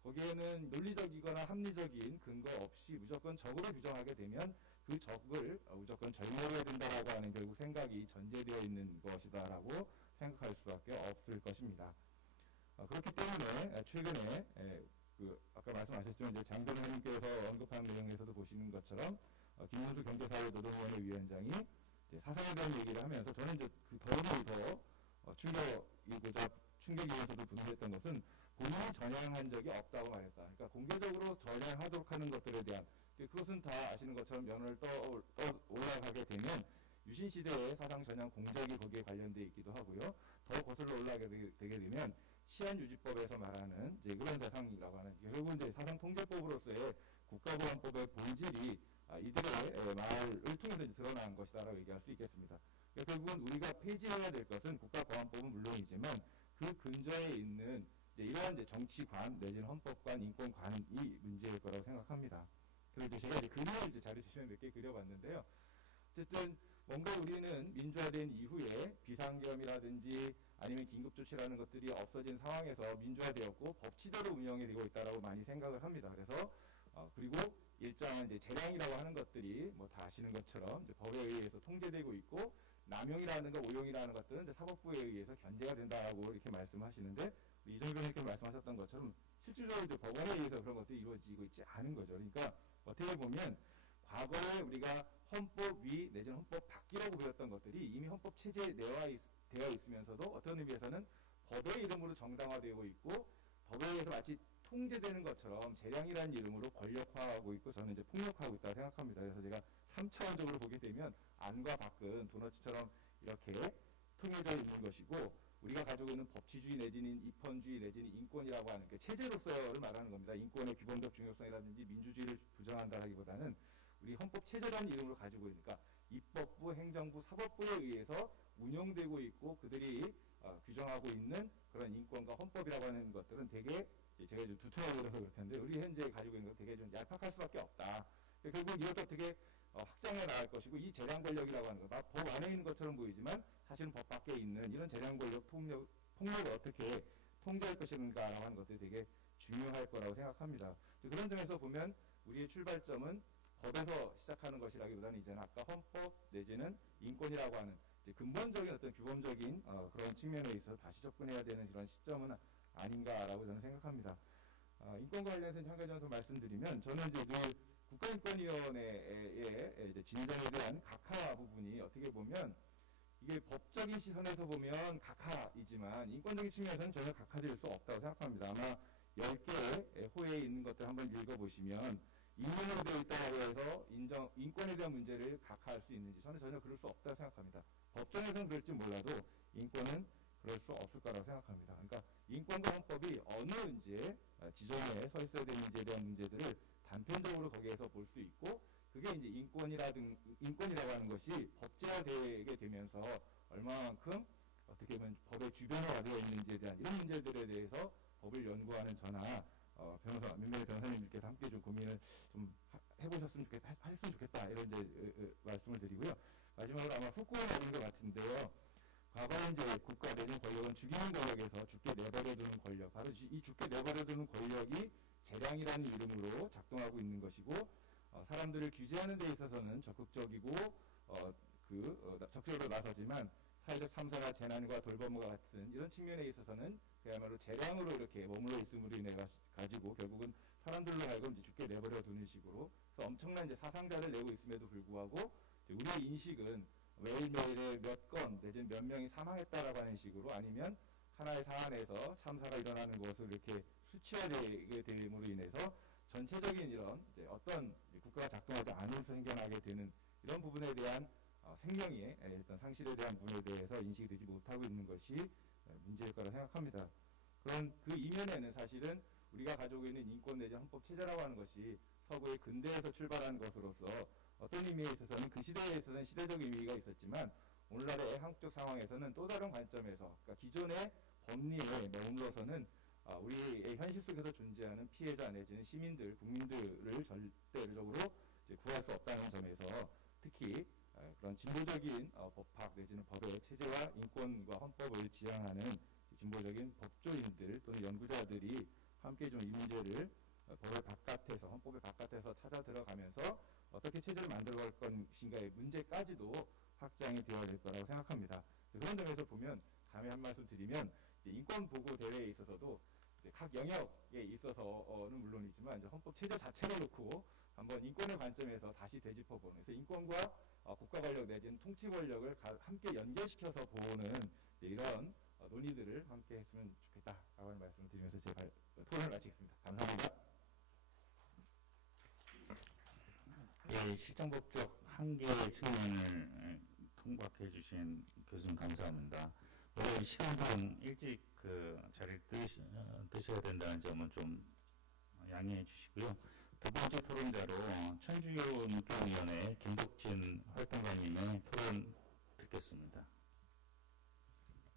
거기에는 논리적이거나 합리적인 근거 없이 무조건 적으로 규정하게 되면 그 적을 무조건 절멸해야 된다라고 하는 결국 생각이 전제되어 있는 것이다라고 생각할 수밖에 없을 것입니다. 그렇기 때문에 최근에 아까 말씀하셨지만 이제 장도연 의원님께서 언급한 내용에서도 보시는 것처럼 김문수 경제사회노동위원회 위원장이 이제 사상에 대한 얘기를 하면서 저는 이제 그 더욱을 더 충격이면서도 분노했던 것은 본인이 전향한 적이 없다고 말했다. 그러니까 공개적으로 전향하도록 하는 것들에 대한, 그것은 다 아시는 것처럼 면을 떠 올라가게 되면 유신시대의 사상 전향 공작이 거기에 관련되어 있기도 하고요. 더 거슬러 올라가게 되게 되면 치안유지법에서 말하는 이제 그런 대상이라고 하는, 결국은 이제 사상통제법으로서의 국가보안법의 본질이 이들의 말을 통해서 이제 드러난 것이다라고 얘기할 수 있겠습니다. 그러니까 결국은 우리가 폐지해야 될 것은 국가보안법은 물론이지만 그 근저에 있는 이러한 이제 정치관 내지는 헌법관, 인권관이 문제일 거라고 생각합니다. 그래서 제가 이제 그림을 이제 자료 시간에 몇 개 그려봤는데요. 어쨌든 뭔가 우리는 민주화된 이후에 비상계엄이라든지 아니면 긴급조치라는 것들이 없어진 상황에서 민주화되었고 법치대로 운영이 되고 있다라고 많이 생각을 합니다. 그래서 그리고 일정한 이제 재량이라고 하는 것들이 뭐 다 아시는 것처럼 이제 법에 의해서 통제되고 있고, 남용이라는 거, 오용이라는 것들은 이제 사법부에 의해서 견제가 된다고 이렇게 말씀하시는데, 이정근 의원님께서 말씀하셨던 것처럼 실질적으로 이제 법원에 의해서 그런 것들이 이루어지고 있지 않은 거죠. 그러니까 어떻게 보면 과거에 우리가 헌법 위 내지는 헌법 밖이라고 배웠던 것들이 이미 헌법 체제에 되어 있으면서도 어떤 의미에서는 법의 이름으로 정당화되고 있고 법에 의해서 마치 통제되는 것처럼 재량이라는 이름으로 권력화하고 있고 저는 이제 폭력화하고 있다고 생각합니다. 그래서 제가 3차원적으로 보게 되면 안과 밖은 도너츠처럼 이렇게 통해져 있는 것이고, 우리가 가지고 있는 법치주의 내지는 입헌주의 내지는 인권이라고 하는 그 체제로서를 말하는 겁니다. 인권의 기본적 중요성이라든지 민주주의를 부정한다라기보다는 우리 헌법 체제라는 이름으로 가지고 있으니까 입법부, 행정부, 사법부에 의해서 운영되고 있고 그들이 규정하고 있는 그런 인권과 헌법이라고 하는 것들은 되게 제가 이제 두툼하고 그래서 그럴 텐데 우리 현재 가지고 있는 것 되게 좀 얄팍할 수밖에 없다. 결국 이것도 어떻게 확장해 나갈 것이고, 이 재량 권력이라고 하는 것, 법 안에 있는 것처럼 보이지만 사실은 법 밖에 있는 이런 재량 권력 폭력을 어떻게 통제할 것인가라고 하는 것들이 되게 중요할 거라고 생각합니다. 그런 점에서 보면 우리의 출발점은 법에서 시작하는 것이라기보다는 이제는 아까 헌법 내지는 인권이라고 하는 이제 근본적인 어떤 규범적인 그런 측면에 있어서 다시 접근해야 되는 이런 시점은 아닌가라고 저는 생각합니다. 인권과 관련해서 한 가지 더 말씀드리면, 저는 이제 늘 국가인권위원회의 이제 진정에 대한 각하 부분이 어떻게 보면 이게 법적인 시선에서 보면 각하이지만 인권적인 측면에서는 전혀 각하될 수 없다고 생각합니다. 아마 10개의 호에 있는 것들 한번 읽어보시면 인명으로 되어 있다고 해서 인권에 대한 문제를 각하할 수 있는지 저는 전혀 그럴 수 없다고 생각합니다. 법정에서는 그럴지 몰라도 인권은 그럴 수 없을 거라고 생각합니다. 그러니까 인권과 헌법이 어느 이제 지점에 서 있어야 되는지에 대한 문제들을 단편적으로 거기에서 볼 수 있고 그게 이제 인권이라고 하는 것이 법제화되게 되면서 얼마만큼 어떻게 보면 법의 주변화가 되어 있는지에 대한 이런 문제들에 대해서 법을 연구하는 저나 몇몇 변호사님들께서 함께 좀 고민을 좀 해보셨으면 좋겠다, 했으면 좋겠다 이런 이제 말씀을 드리고요. 마지막으로 아마 후쿠오카 맞은 것 같은데요. 과거에 이제 국가 내진 권력은 죽이는 권력에서 죽게 내버려두는 권력, 바로 이 죽게 내버려두는 권력이 재량이라는 이름으로 작동하고 있는 것이고 사람들을 규제하는 데 있어서는 적극적이고 적극적으로 나서지만 사회적 참사나 재난과 돌봄과 같은 이런 측면에 있어서는 그야말로 재량으로 이렇게 머물러 있음으로 인해 가지고 결국은 사람들로 하여금 이제 죽게 내버려 두는 식으로 그래서 엄청난 이제 사상자를 내고 있음에도 불구하고 우리의 인식은 매일매일에 몇 건 내지는 몇 명이 사망했다라고 하는 식으로 아니면 하나의 사안에서 참사가 일어나는 것을 이렇게 수치화되게 됨으로 인해서 전체적인 이런 이제 어떤 국가가 작동하지 않으면서 생겨나게 되는 이런 부분에 대한 생명의 어떤 상실에 대한 부분에 대해서 인식이 되지 못하고 있는 것이 문제일 거라 생각합니다. 그런 그 이면에는 사실은 우리가 가지고 있는 인권 내지 헌법 체제라고 하는 것이 서구의 근대에서 출발한 것으로서 어떤 의미에 있어서는 그 시대에 있어서는 시대적 의미가 있었지만 오늘날의 한국적 상황에서는 또 다른 관점에서 그러니까 기존의 법리에 머물러서는 우리의 현실 속에서 존재하는 피해자 내지는 시민들, 국민들을 절대적으로 구할 수 없다는 점에서 특히 그런 진보적인 법학 내지는 법의 체제와 인권과 헌법을 지향하는 진보적인 법조인들 또는 연구자들이 함께 좀 이 문제를 법의 바깥에서 헌법의 바깥에서 찾아 들어가면서 어떻게 체제를 만들어갈 것인가의 문제까지도 확장이 되어야 될 거라고 생각합니다. 그런 점에서 보면 감히 한 말씀 드리면 인권 보고 대회에 있어서도 각 영역에 있어서는 물론이지만 이제 헌법 체제 자체를 놓고 한번 인권의 관점에서 다시 되짚어보는 그래서 인권과 국가 권력 내지는 통치 권력을 함께 연결시켜서 보는 이런 논의들을 함께 했으면 좋겠다라고 하는 말씀을 드리면서 제 토론을 마치겠습니다. 감사합니다. 예, 실정법적 한계의 측면을 통박해 주신 교수님 감사합니다. 오늘 시간상 일찍 그 자리를 뜨셔야 된다는 점은 좀 양해해 주시고요. 두 번째 토론자로 천주교문교위원회 김덕진 활동가님의 토론 듣겠습니다.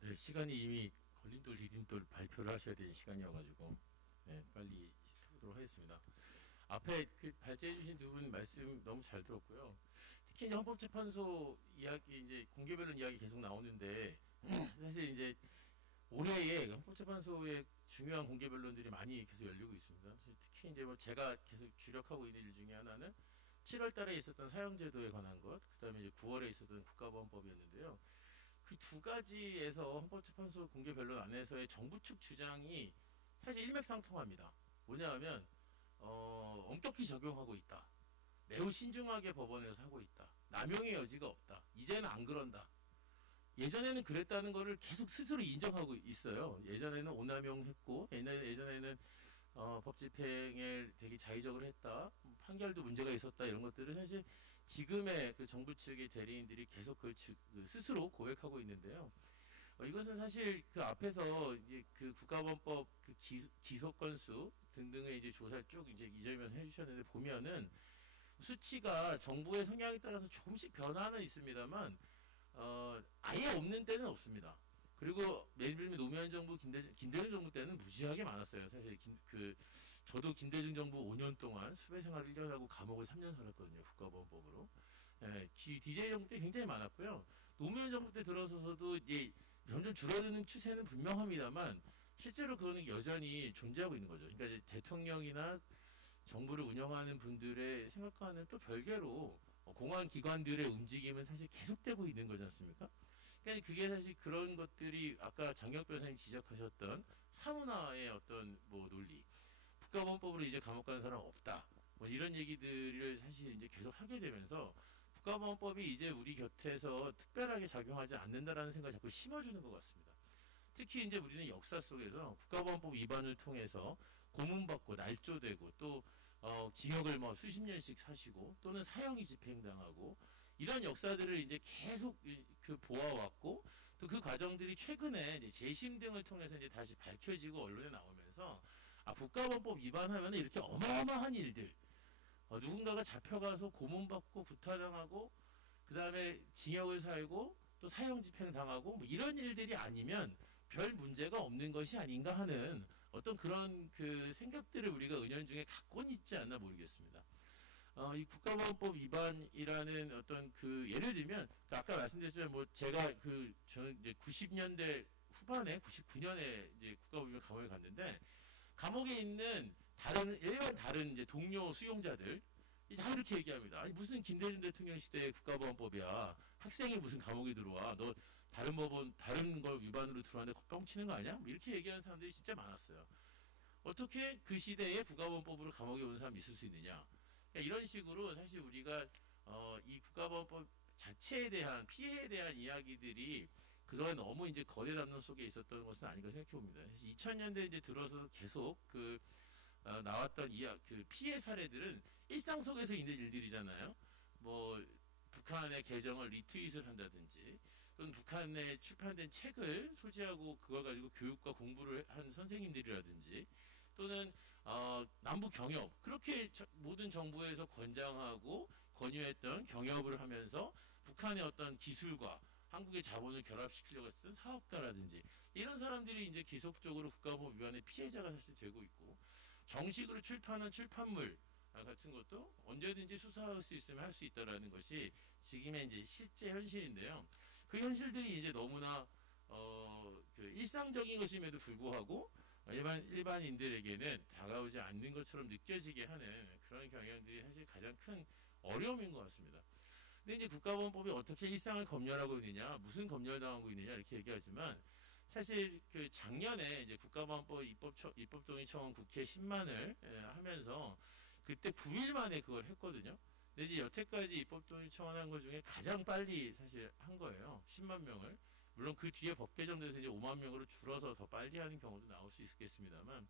네, 시간이 이미 걸림돌 디딤돌 발표를 하셔야 되는 시간이어가지고 네, 빨리 하도록 하겠습니다. 앞에 그 발제해 주신 두 분 말씀 너무 잘 들었고요. 특히 이제 헌법재판소 이야기 이제 공개변론 이야기 계속 나오는데 사실 이제 올해에 헌법재판소의 중요한 공개변론들이 많이 계속 열리고 있습니다. 특히 이제 뭐 제가 계속 주력하고 있는 일 중에 하나는 7월달에 있었던 사형제도에 관한 것, 그다음에 이제 9월에 있었던 국가보안법이었는데요. 그 두 가지에서 헌법재판소 공개변론 안에서의 정부 측 주장이 사실 일맥상통합니다. 뭐냐하면 엄격히 적용하고 있다. 매우 신중하게 법원에서 하고 있다. 남용의 여지가 없다. 이제는 안 그런다. 예전에는 그랬다는 거를 계속 스스로 인정하고 있어요. 예전에는 오남용했고 예전에는 법 집행을 되게 자의적으로 했다. 판결도 문제가 있었다. 이런 것들을 사실 지금의 그 정부 측의 대리인들이 계속 그걸 스스로 고백하고 있는데요. 이것은 사실 그 앞에서 이제 그 국가보안법 그 기소 건수 등등의 이제 조사를 쭉 이제 이재명에서 해주셨는데 보면은 수치가 정부의 성향에 따라서 조금씩 변화는 있습니다만 아예 없는 때는 없습니다. 그리고 예를 들면 노무현 정부, 김대중 정부 때는 무지하게 많았어요. 사실 저도 김대중 정부 5년 동안 수배 생활을 1년 하고 감옥을 3년 살았거든요. 국가보안법으로. 예, DJ 정부 때 굉장히 많았고요. 노무현 정부 때 들어서서도 이제 점점 줄어드는 추세는 분명합니다만 실제로 그거는 여전히 존재하고 있는 거죠. 그러니까 이제 대통령이나 정부를 운영하는 분들의 생각과는 또 별개로 공안 기관들의 움직임은 사실 계속되고 있는 거지 않습니까? 그러니까 그게 사실 그런 것들이 아까 장혁 변호사님 지적하셨던 사문화의 어떤 뭐 논리, 국가보안법으로 이제 감옥 가는 사람 없다. 뭐 이런 얘기들을 사실 이제 계속 하게 되면서 국가보안법이 이제 우리 곁에서 특별하게 작용하지 않는다라는 생각을 자꾸 심어주는 것 같습니다. 특히 이제 우리는 역사 속에서 국가보안법 위반을 통해서 고문받고 날조되고 또 징역을 뭐 수십 년씩 사시고 또는 사형이 집행당하고 이런 역사들을 이제 계속 그 보아왔고 또 그 과정들이 최근에 이제 재심 등을 통해서 이제 다시 밝혀지고 언론에 나오면서 국가보안법 위반하면 이렇게 어마어마한 일들 누군가가 잡혀가서 고문받고 구타당하고 그 다음에 징역을 살고 또 사형 집행당하고 뭐 이런 일들이 아니면 별 문제가 없는 것이 아닌가 하는 어떤 그런 그 생각들을 우리가 은연중에 갖고는 있지 않나 모르겠습니다. 이 국가보안법 위반이라는 어떤 그 예를 들면 아까 말씀드렸지만 뭐 제가 저는 이제 90년대 후반에 99년에 이제 국가보안법 위반 감옥에 갔는데 감옥에 있는 일반 다른 이제 동료 수용자들 다 이렇게 얘기합니다. 아니 무슨 김대중 대통령 시대의 국가보안법이야. 학생이 무슨 감옥에 들어와. 너 다른 법원 다른 걸 위반으로 들어왔는데 뻥치는 거 아니야? 이렇게 얘기하는 사람들이 진짜 많았어요. 어떻게 그 시대에 국가보안법으로 감옥에 온 사람이 있을 수 있느냐? 그러니까 이런 식으로 사실 우리가 이 국가보안법 자체에 대한 피해에 대한 이야기들이 그동안 너무 이제 거대 담론 속에 있었던 것은 아닌가 생각해 봅니다. 2000년대 이제 들어서 계속 나왔던 그 피해 사례들은 일상 속에서 있는 일들이잖아요. 뭐 북한의 개정을 리트윗을 한다든지 또는 북한에 출판된 책을 소지하고 그걸 가지고 교육과 공부를 한 선생님들이라든지 또는 남북 경협 그렇게 모든 정부에서 권장하고 권유했던 경협을 하면서 북한의 어떤 기술과 한국의 자본을 결합시키려고 했던 사업가라든지 이런 사람들이 이제 계속적으로 국가보안 위반의 피해자가 사실 되고 있고 정식으로 출판한 출판물 같은 것도 언제든지 수사할 수 있으면 할 수 있다라는 것이 지금의 이제 실제 현실인데요. 그 현실들이 이제 너무나 그 일상적인 것임에도 불구하고 일반인들에게는 다가오지 않는 것처럼 느껴지게 하는 그런 경향들이 사실 가장 큰 어려움인 것 같습니다. 근데 이제 국가보안법이 어떻게 일상을 검열하고 있느냐, 무슨 검열당하고 있느냐 이렇게 얘기하지만 사실 그 작년에 이제 국가보안법 입법동의청원 국회 10만을 하면서 그때 9일 만에 그걸 했거든요. 근데 이제 여태까지 입법동의청원 한 것 중에 가장 빨리 사실 한 거예요. 10만 명을. 물론 그 뒤에 법 개정돼서 이제 5만 명으로 줄어서 더 빨리 하는 경우도 나올 수 있겠습니다만,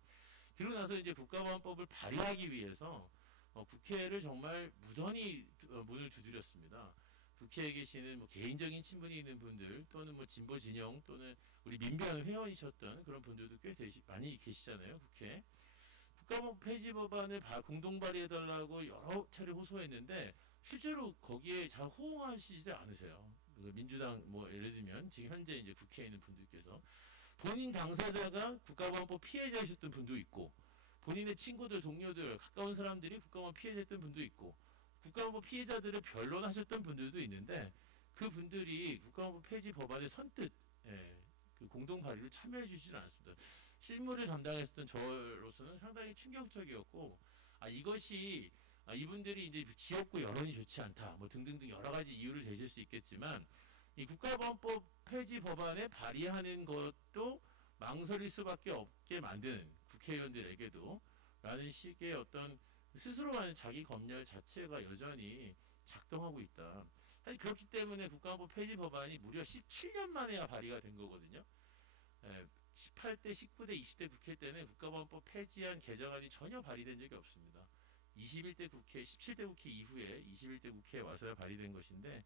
그러고 나서 이제 국가보안법을 발의하기 위해서 국회를 정말 무던히 문을 두드렸습니다. 국회에 계시는 뭐 개인적인 친분이 있는 분들 또는 뭐 진보 진영 또는 우리 민변 회원이셨던 그런 분들도 꽤 많이 계시잖아요. 국회. 국가보안법 폐지 법안을 공동 발의해달라고 여러 차례 호소했는데 실제로 거기에 잘 호응하시지 않으세요. 민주당 뭐 예를 들면 지금 현재 이제 국회에 있는 분들께서 본인 당사자가 국가보안법 피해자이셨던 분도 있고 본인의 친구들, 동료들, 가까운 사람들이 국가보안 피해자였던 분도 있고 국가보안법 피해자들을 변론하셨던 분들도 있는데 그 분들이 국가보안법 폐지 법안에 선뜻 그 공동 발의를 참여해 주시지 않았습니다. 실무를 담당했었던 저로서는 상당히 충격적이었고 이것이 이분들이 이제 지역구 여론이 좋지 않다 뭐 등등등 여러 가지 이유를 대실 수 있겠지만 이 국가보안법 폐지 법안에 발의하는 것도 망설일 수밖에 없게 만드는 국회의원들에게도 라는 식의 어떤 스스로 하는 자기 검열 자체가 여전히 작동하고 있다. 사실 그렇기 때문에 국가보안법 폐지 법안이 무려 17년 만에야 발의가 된 거거든요. 18대, 19대, 20대 국회 때는 국가보안법 폐지안 개정안이 전혀 발의된 적이 없습니다. 21대 국회, 17대 국회 이후에 21대 국회에 와서야 발의된 것인데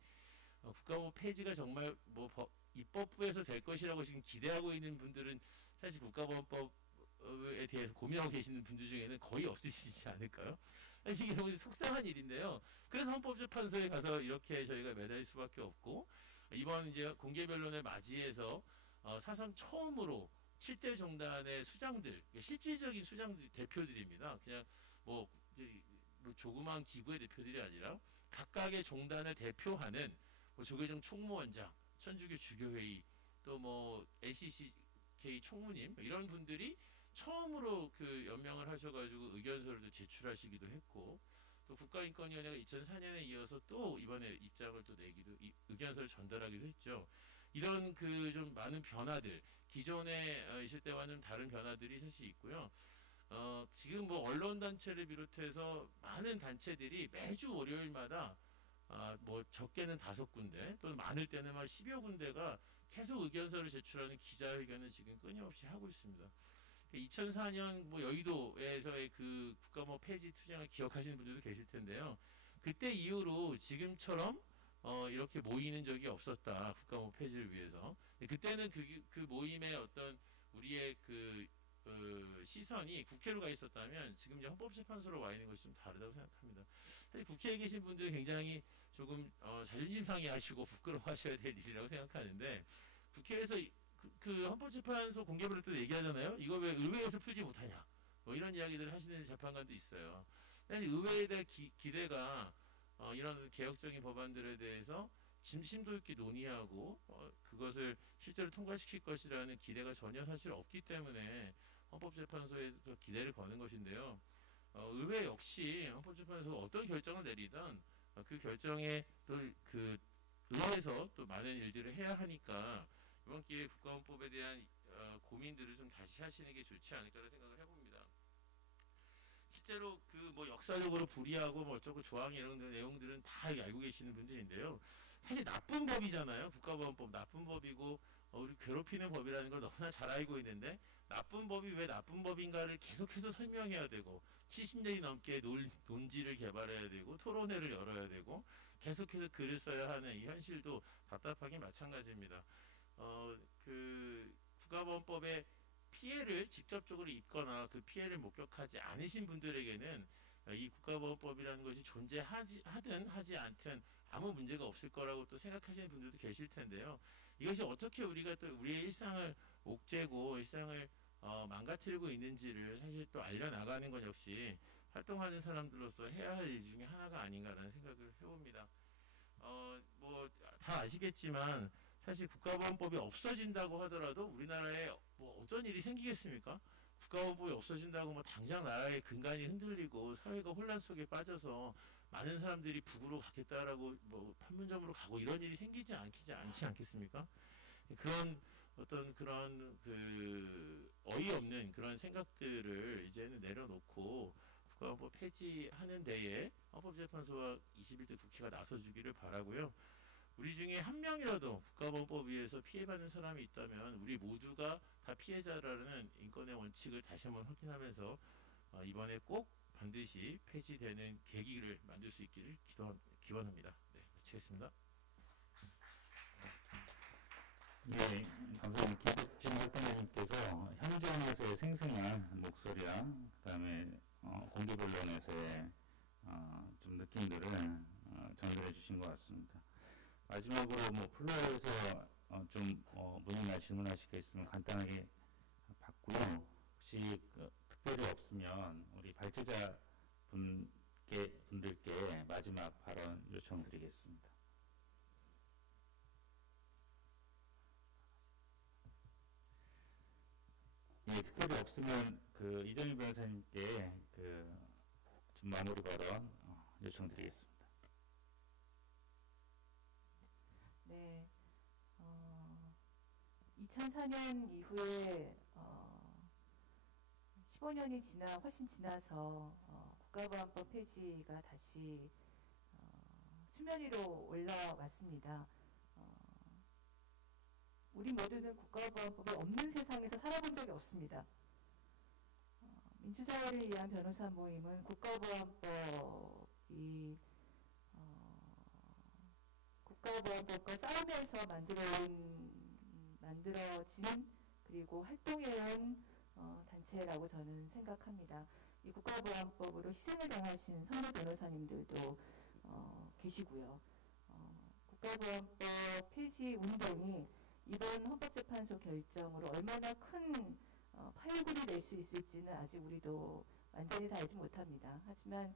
국가보안법 폐지가 정말 뭐 입법부에서 될 것이라고 지금 기대하고 있는 분들은 사실 국가보안법에 대해서 고민하고 계시는 분들 중에는 거의 없으시지 않을까요? 사실 이게 너무 속상한 일인데요. 그래서 헌법재판소에 가서 이렇게 저희가 매달릴 수밖에 없고 이번 이제 공개변론을 맞이해서 사상 처음으로 7대 정당의 수장들, 실질적인 수장들 대표들입니다. 그냥 뭐 조그만 기구의 대표들이 아니라 각각의 종단을 대표하는 뭐 조계종 총무원장, 천주교 주교회의, 또 뭐 LCCK 총무님 이런 분들이 처음으로 그 연명을 하셔가지고 의견서를 제출하시기도 했고 또 국가인권위원회가 2004년에 이어서 또 이번에 입장을 또 내기도 의견서를 전달하기도 했죠. 이런 그 좀 많은 변화들 기존에 있을 때와는 다른 변화들이 사실 있고요. 지금 뭐 언론 단체를 비롯해서 많은 단체들이 매주 월요일마다 뭐 적게는 5군데 또는 많을 때는 막 10여 군데가 계속 의견서를 제출하는 기자회견을 지금 끊임없이 하고 있습니다. 2004년 뭐 여의도에서의 그 국가보험 폐지 투쟁을 기억하시는 분들도 계실 텐데요. 그때 이후로 지금처럼 이렇게 모이는 적이 없었다. 국가보험 폐지를 위해서. 그때는 그 모임의 어떤 우리의 시선이 국회로 가 있었다면 지금 이제 헌법재판소로 와 있는 것이 좀 다르다고 생각합니다. 사실 국회에 계신 분들 굉장히 조금 자존심 상해하시고 부끄러워하셔야 될 일이라고 생각하는데 국회에서 그 헌법재판소 공개부를 또 얘기하잖아요. 이거 왜 의회에서 풀지 못하냐. 뭐 이런 이야기들을 하시는 재판관도 있어요. 사실 의회에 대한 기대가 이런 개혁적인 법안들에 대해서 심도 있게 논의하고 그것을 실제로 통과시킬 것이라는 기대가 전혀 사실 없기 때문에 헌법재판소에서 기대를 거는 것인데요. 의회 역시 헌법재판소가 어떤 결정을 내리든 그 결정에 또 그 의회에서 또 많은 일들을 해야 하니까 이번 기회에 국가헌법에 대한 고민들을 좀 다시 하시는 게 좋지 않을까라는 생각을 해봅니다. 실제로 그 뭐 역사적으로 불이하고 뭐 어쩌고 조항 이런 내용들은 다 알고 계시는 분들인데요. 사실 나쁜 법이잖아요. 국가보안법 나쁜 법이고 우리 괴롭히는 법이라는 걸 너무나 잘 알고 있는데 나쁜 법이 왜 나쁜 법인가를 계속해서 설명해야 되고 70년이 넘게 논지를 개발해야 되고 토론회를 열어야 되고 계속해서 글을 써야 하는 이 현실도 답답하기 마찬가지입니다. 그 국가보안법의 피해를 직접적으로 입거나 그 피해를 목격하지 않으신 분들에게는 이 국가보안법이라는 것이 존재하든 하지 않든 아무 문제가 없을 거라고 또 생각하시는 분들도 계실 텐데요. 이것이 어떻게 우리가 또 우리의 일상을 옥죄고 일상을 망가뜨리고 있는지를 사실 또 알려나가는 것 역시 활동하는 사람들로서 해야 할 일 중에 하나가 아닌가라는 생각을 해봅니다. 뭐 다 아시겠지만 사실 국가보안법이 없어진다고 하더라도 우리나라에 뭐 어떤 일이 생기겠습니까? 국가보안법이 없어진다고 뭐 당장 나라의 근간이 흔들리고 사회가 혼란 속에 빠져서 많은 사람들이 북으로 가겠다라고 뭐 판문점으로 가고 이런 일이 생기지 않지 않겠습니까? 그런 어떤 그런 그 어이없는 그런 생각들을 이제는 내려놓고 국가보안법 폐지하는 데에 헌법재판소와 21대 국회가 나서주기를 바라고요. 우리 중에 한 명이라도 국가보안법 위에서 피해받는 사람이 있다면 우리 모두가 다 피해자라는 인권의 원칙을 다시 한번 확인하면서 이번에 꼭 반드시 폐지되는 계기를 만들 수 있기를 기원합니다. 네, 마치겠습니다. 네, 감사합니다. 김덕진 활동가님께서 현장에서의 생생한 목소리와 그다음에 공개 변론에서의 좀 느낌들을 전달해 주신 것 같습니다. 마지막으로 뭐 플로어에서 좀 문의나 질문하실 게 있으면 간단하게 받고요. 혹시 특별히 없으면 우리 발제자 분들께 마지막 발언 요청드리겠습니다. 예, 특별히 없으면 이정희 변호사님께 좀 마무리 발언 요청드리겠습니다. 네, 2004년 이후에 15년이 훨씬 지나서 국가보안법 폐지가 다시 수면 위로 올라왔습니다. 우리 모두는 국가보안법이 없는 세상에서 살아본 적이 없습니다. 민주사회를 위한 변호사 모임은 국가보안법이 국가보안법과 싸우면서 만들어진 그리고 활동해온 단체라고 저는 생각합니다. 이 국가보안법으로 희생을 당하신 선배 변호사님들도 계시고요. 국가보안법 폐지 운동이 이번 헌법재판소 결정으로 얼마나 큰 파열구를 낼 수 있을지는 아직 우리도 완전히 다 알지 못합니다. 하지만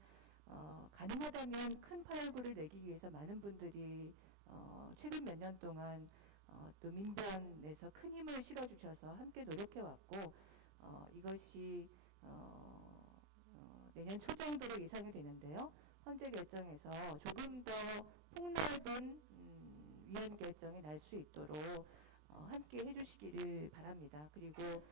가능하다면 큰 파열구를 내기 위해서 많은 분들이 최근 몇 년 동안 또 민변에서 큰 힘을 실어주셔서 함께 노력해왔고 이것이 내년 초 정도로 예상이 되는데요. 헌재 결정에서 조금 더 폭넓은 위헌 결정이 날 수 있도록 함께 해주시기를 바랍니다. 그리고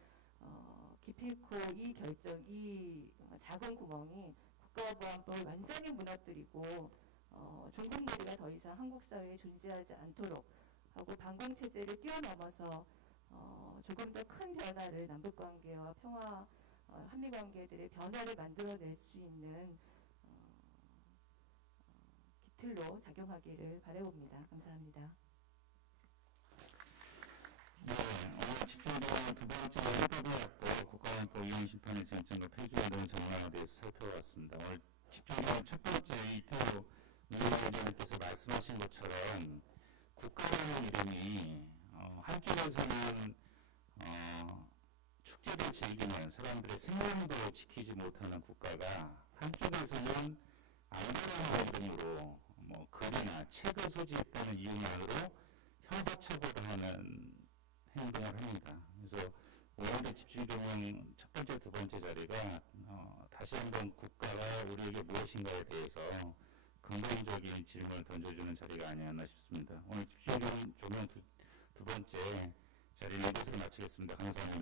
기필코 이 결정, 이 작은 구멍이 국가보안법을 완전히 무너뜨리고 종북놀이가 더 이상 한국 사회에 존재하지 않도록 하고 반공체제를 뛰어넘어서 조금 더 큰 변화를 남북관계와 평화, 한미관계들의 변화를 만들어낼 수 있는 기틀로 작용하기를 바라봅니다. 감사합니다. 네, 오늘 집중적으로 두 번째 해법이었고 국가안보 이용 심판의 쟁점과 폐기운동 전망에 대해서 살펴봤습니다. 오늘 집중적으로 첫 번째 이태호 위원장님께서 말씀하신 것처럼 국가라는 이름이 한쪽에서는 축제를 즐기는 사람들의 생명도 지키지 못하는 국가가 한쪽에서는 안보라는 이름으로 뭐 글이나 책을 소지했다는 이유만으로 형사처벌을 하는 행동을 합니다. 그래서 오늘의 집중적인 첫 번째, 두 번째 자리가 다시 한번 국가가 우리에게 무엇인가에 대해서 근본적인 질문을 던져주는 자리가 아니었나 싶습니다. 오늘 집중적인 조명 두 번째 자리는 이것으로 마치겠습니다. 감사합니다.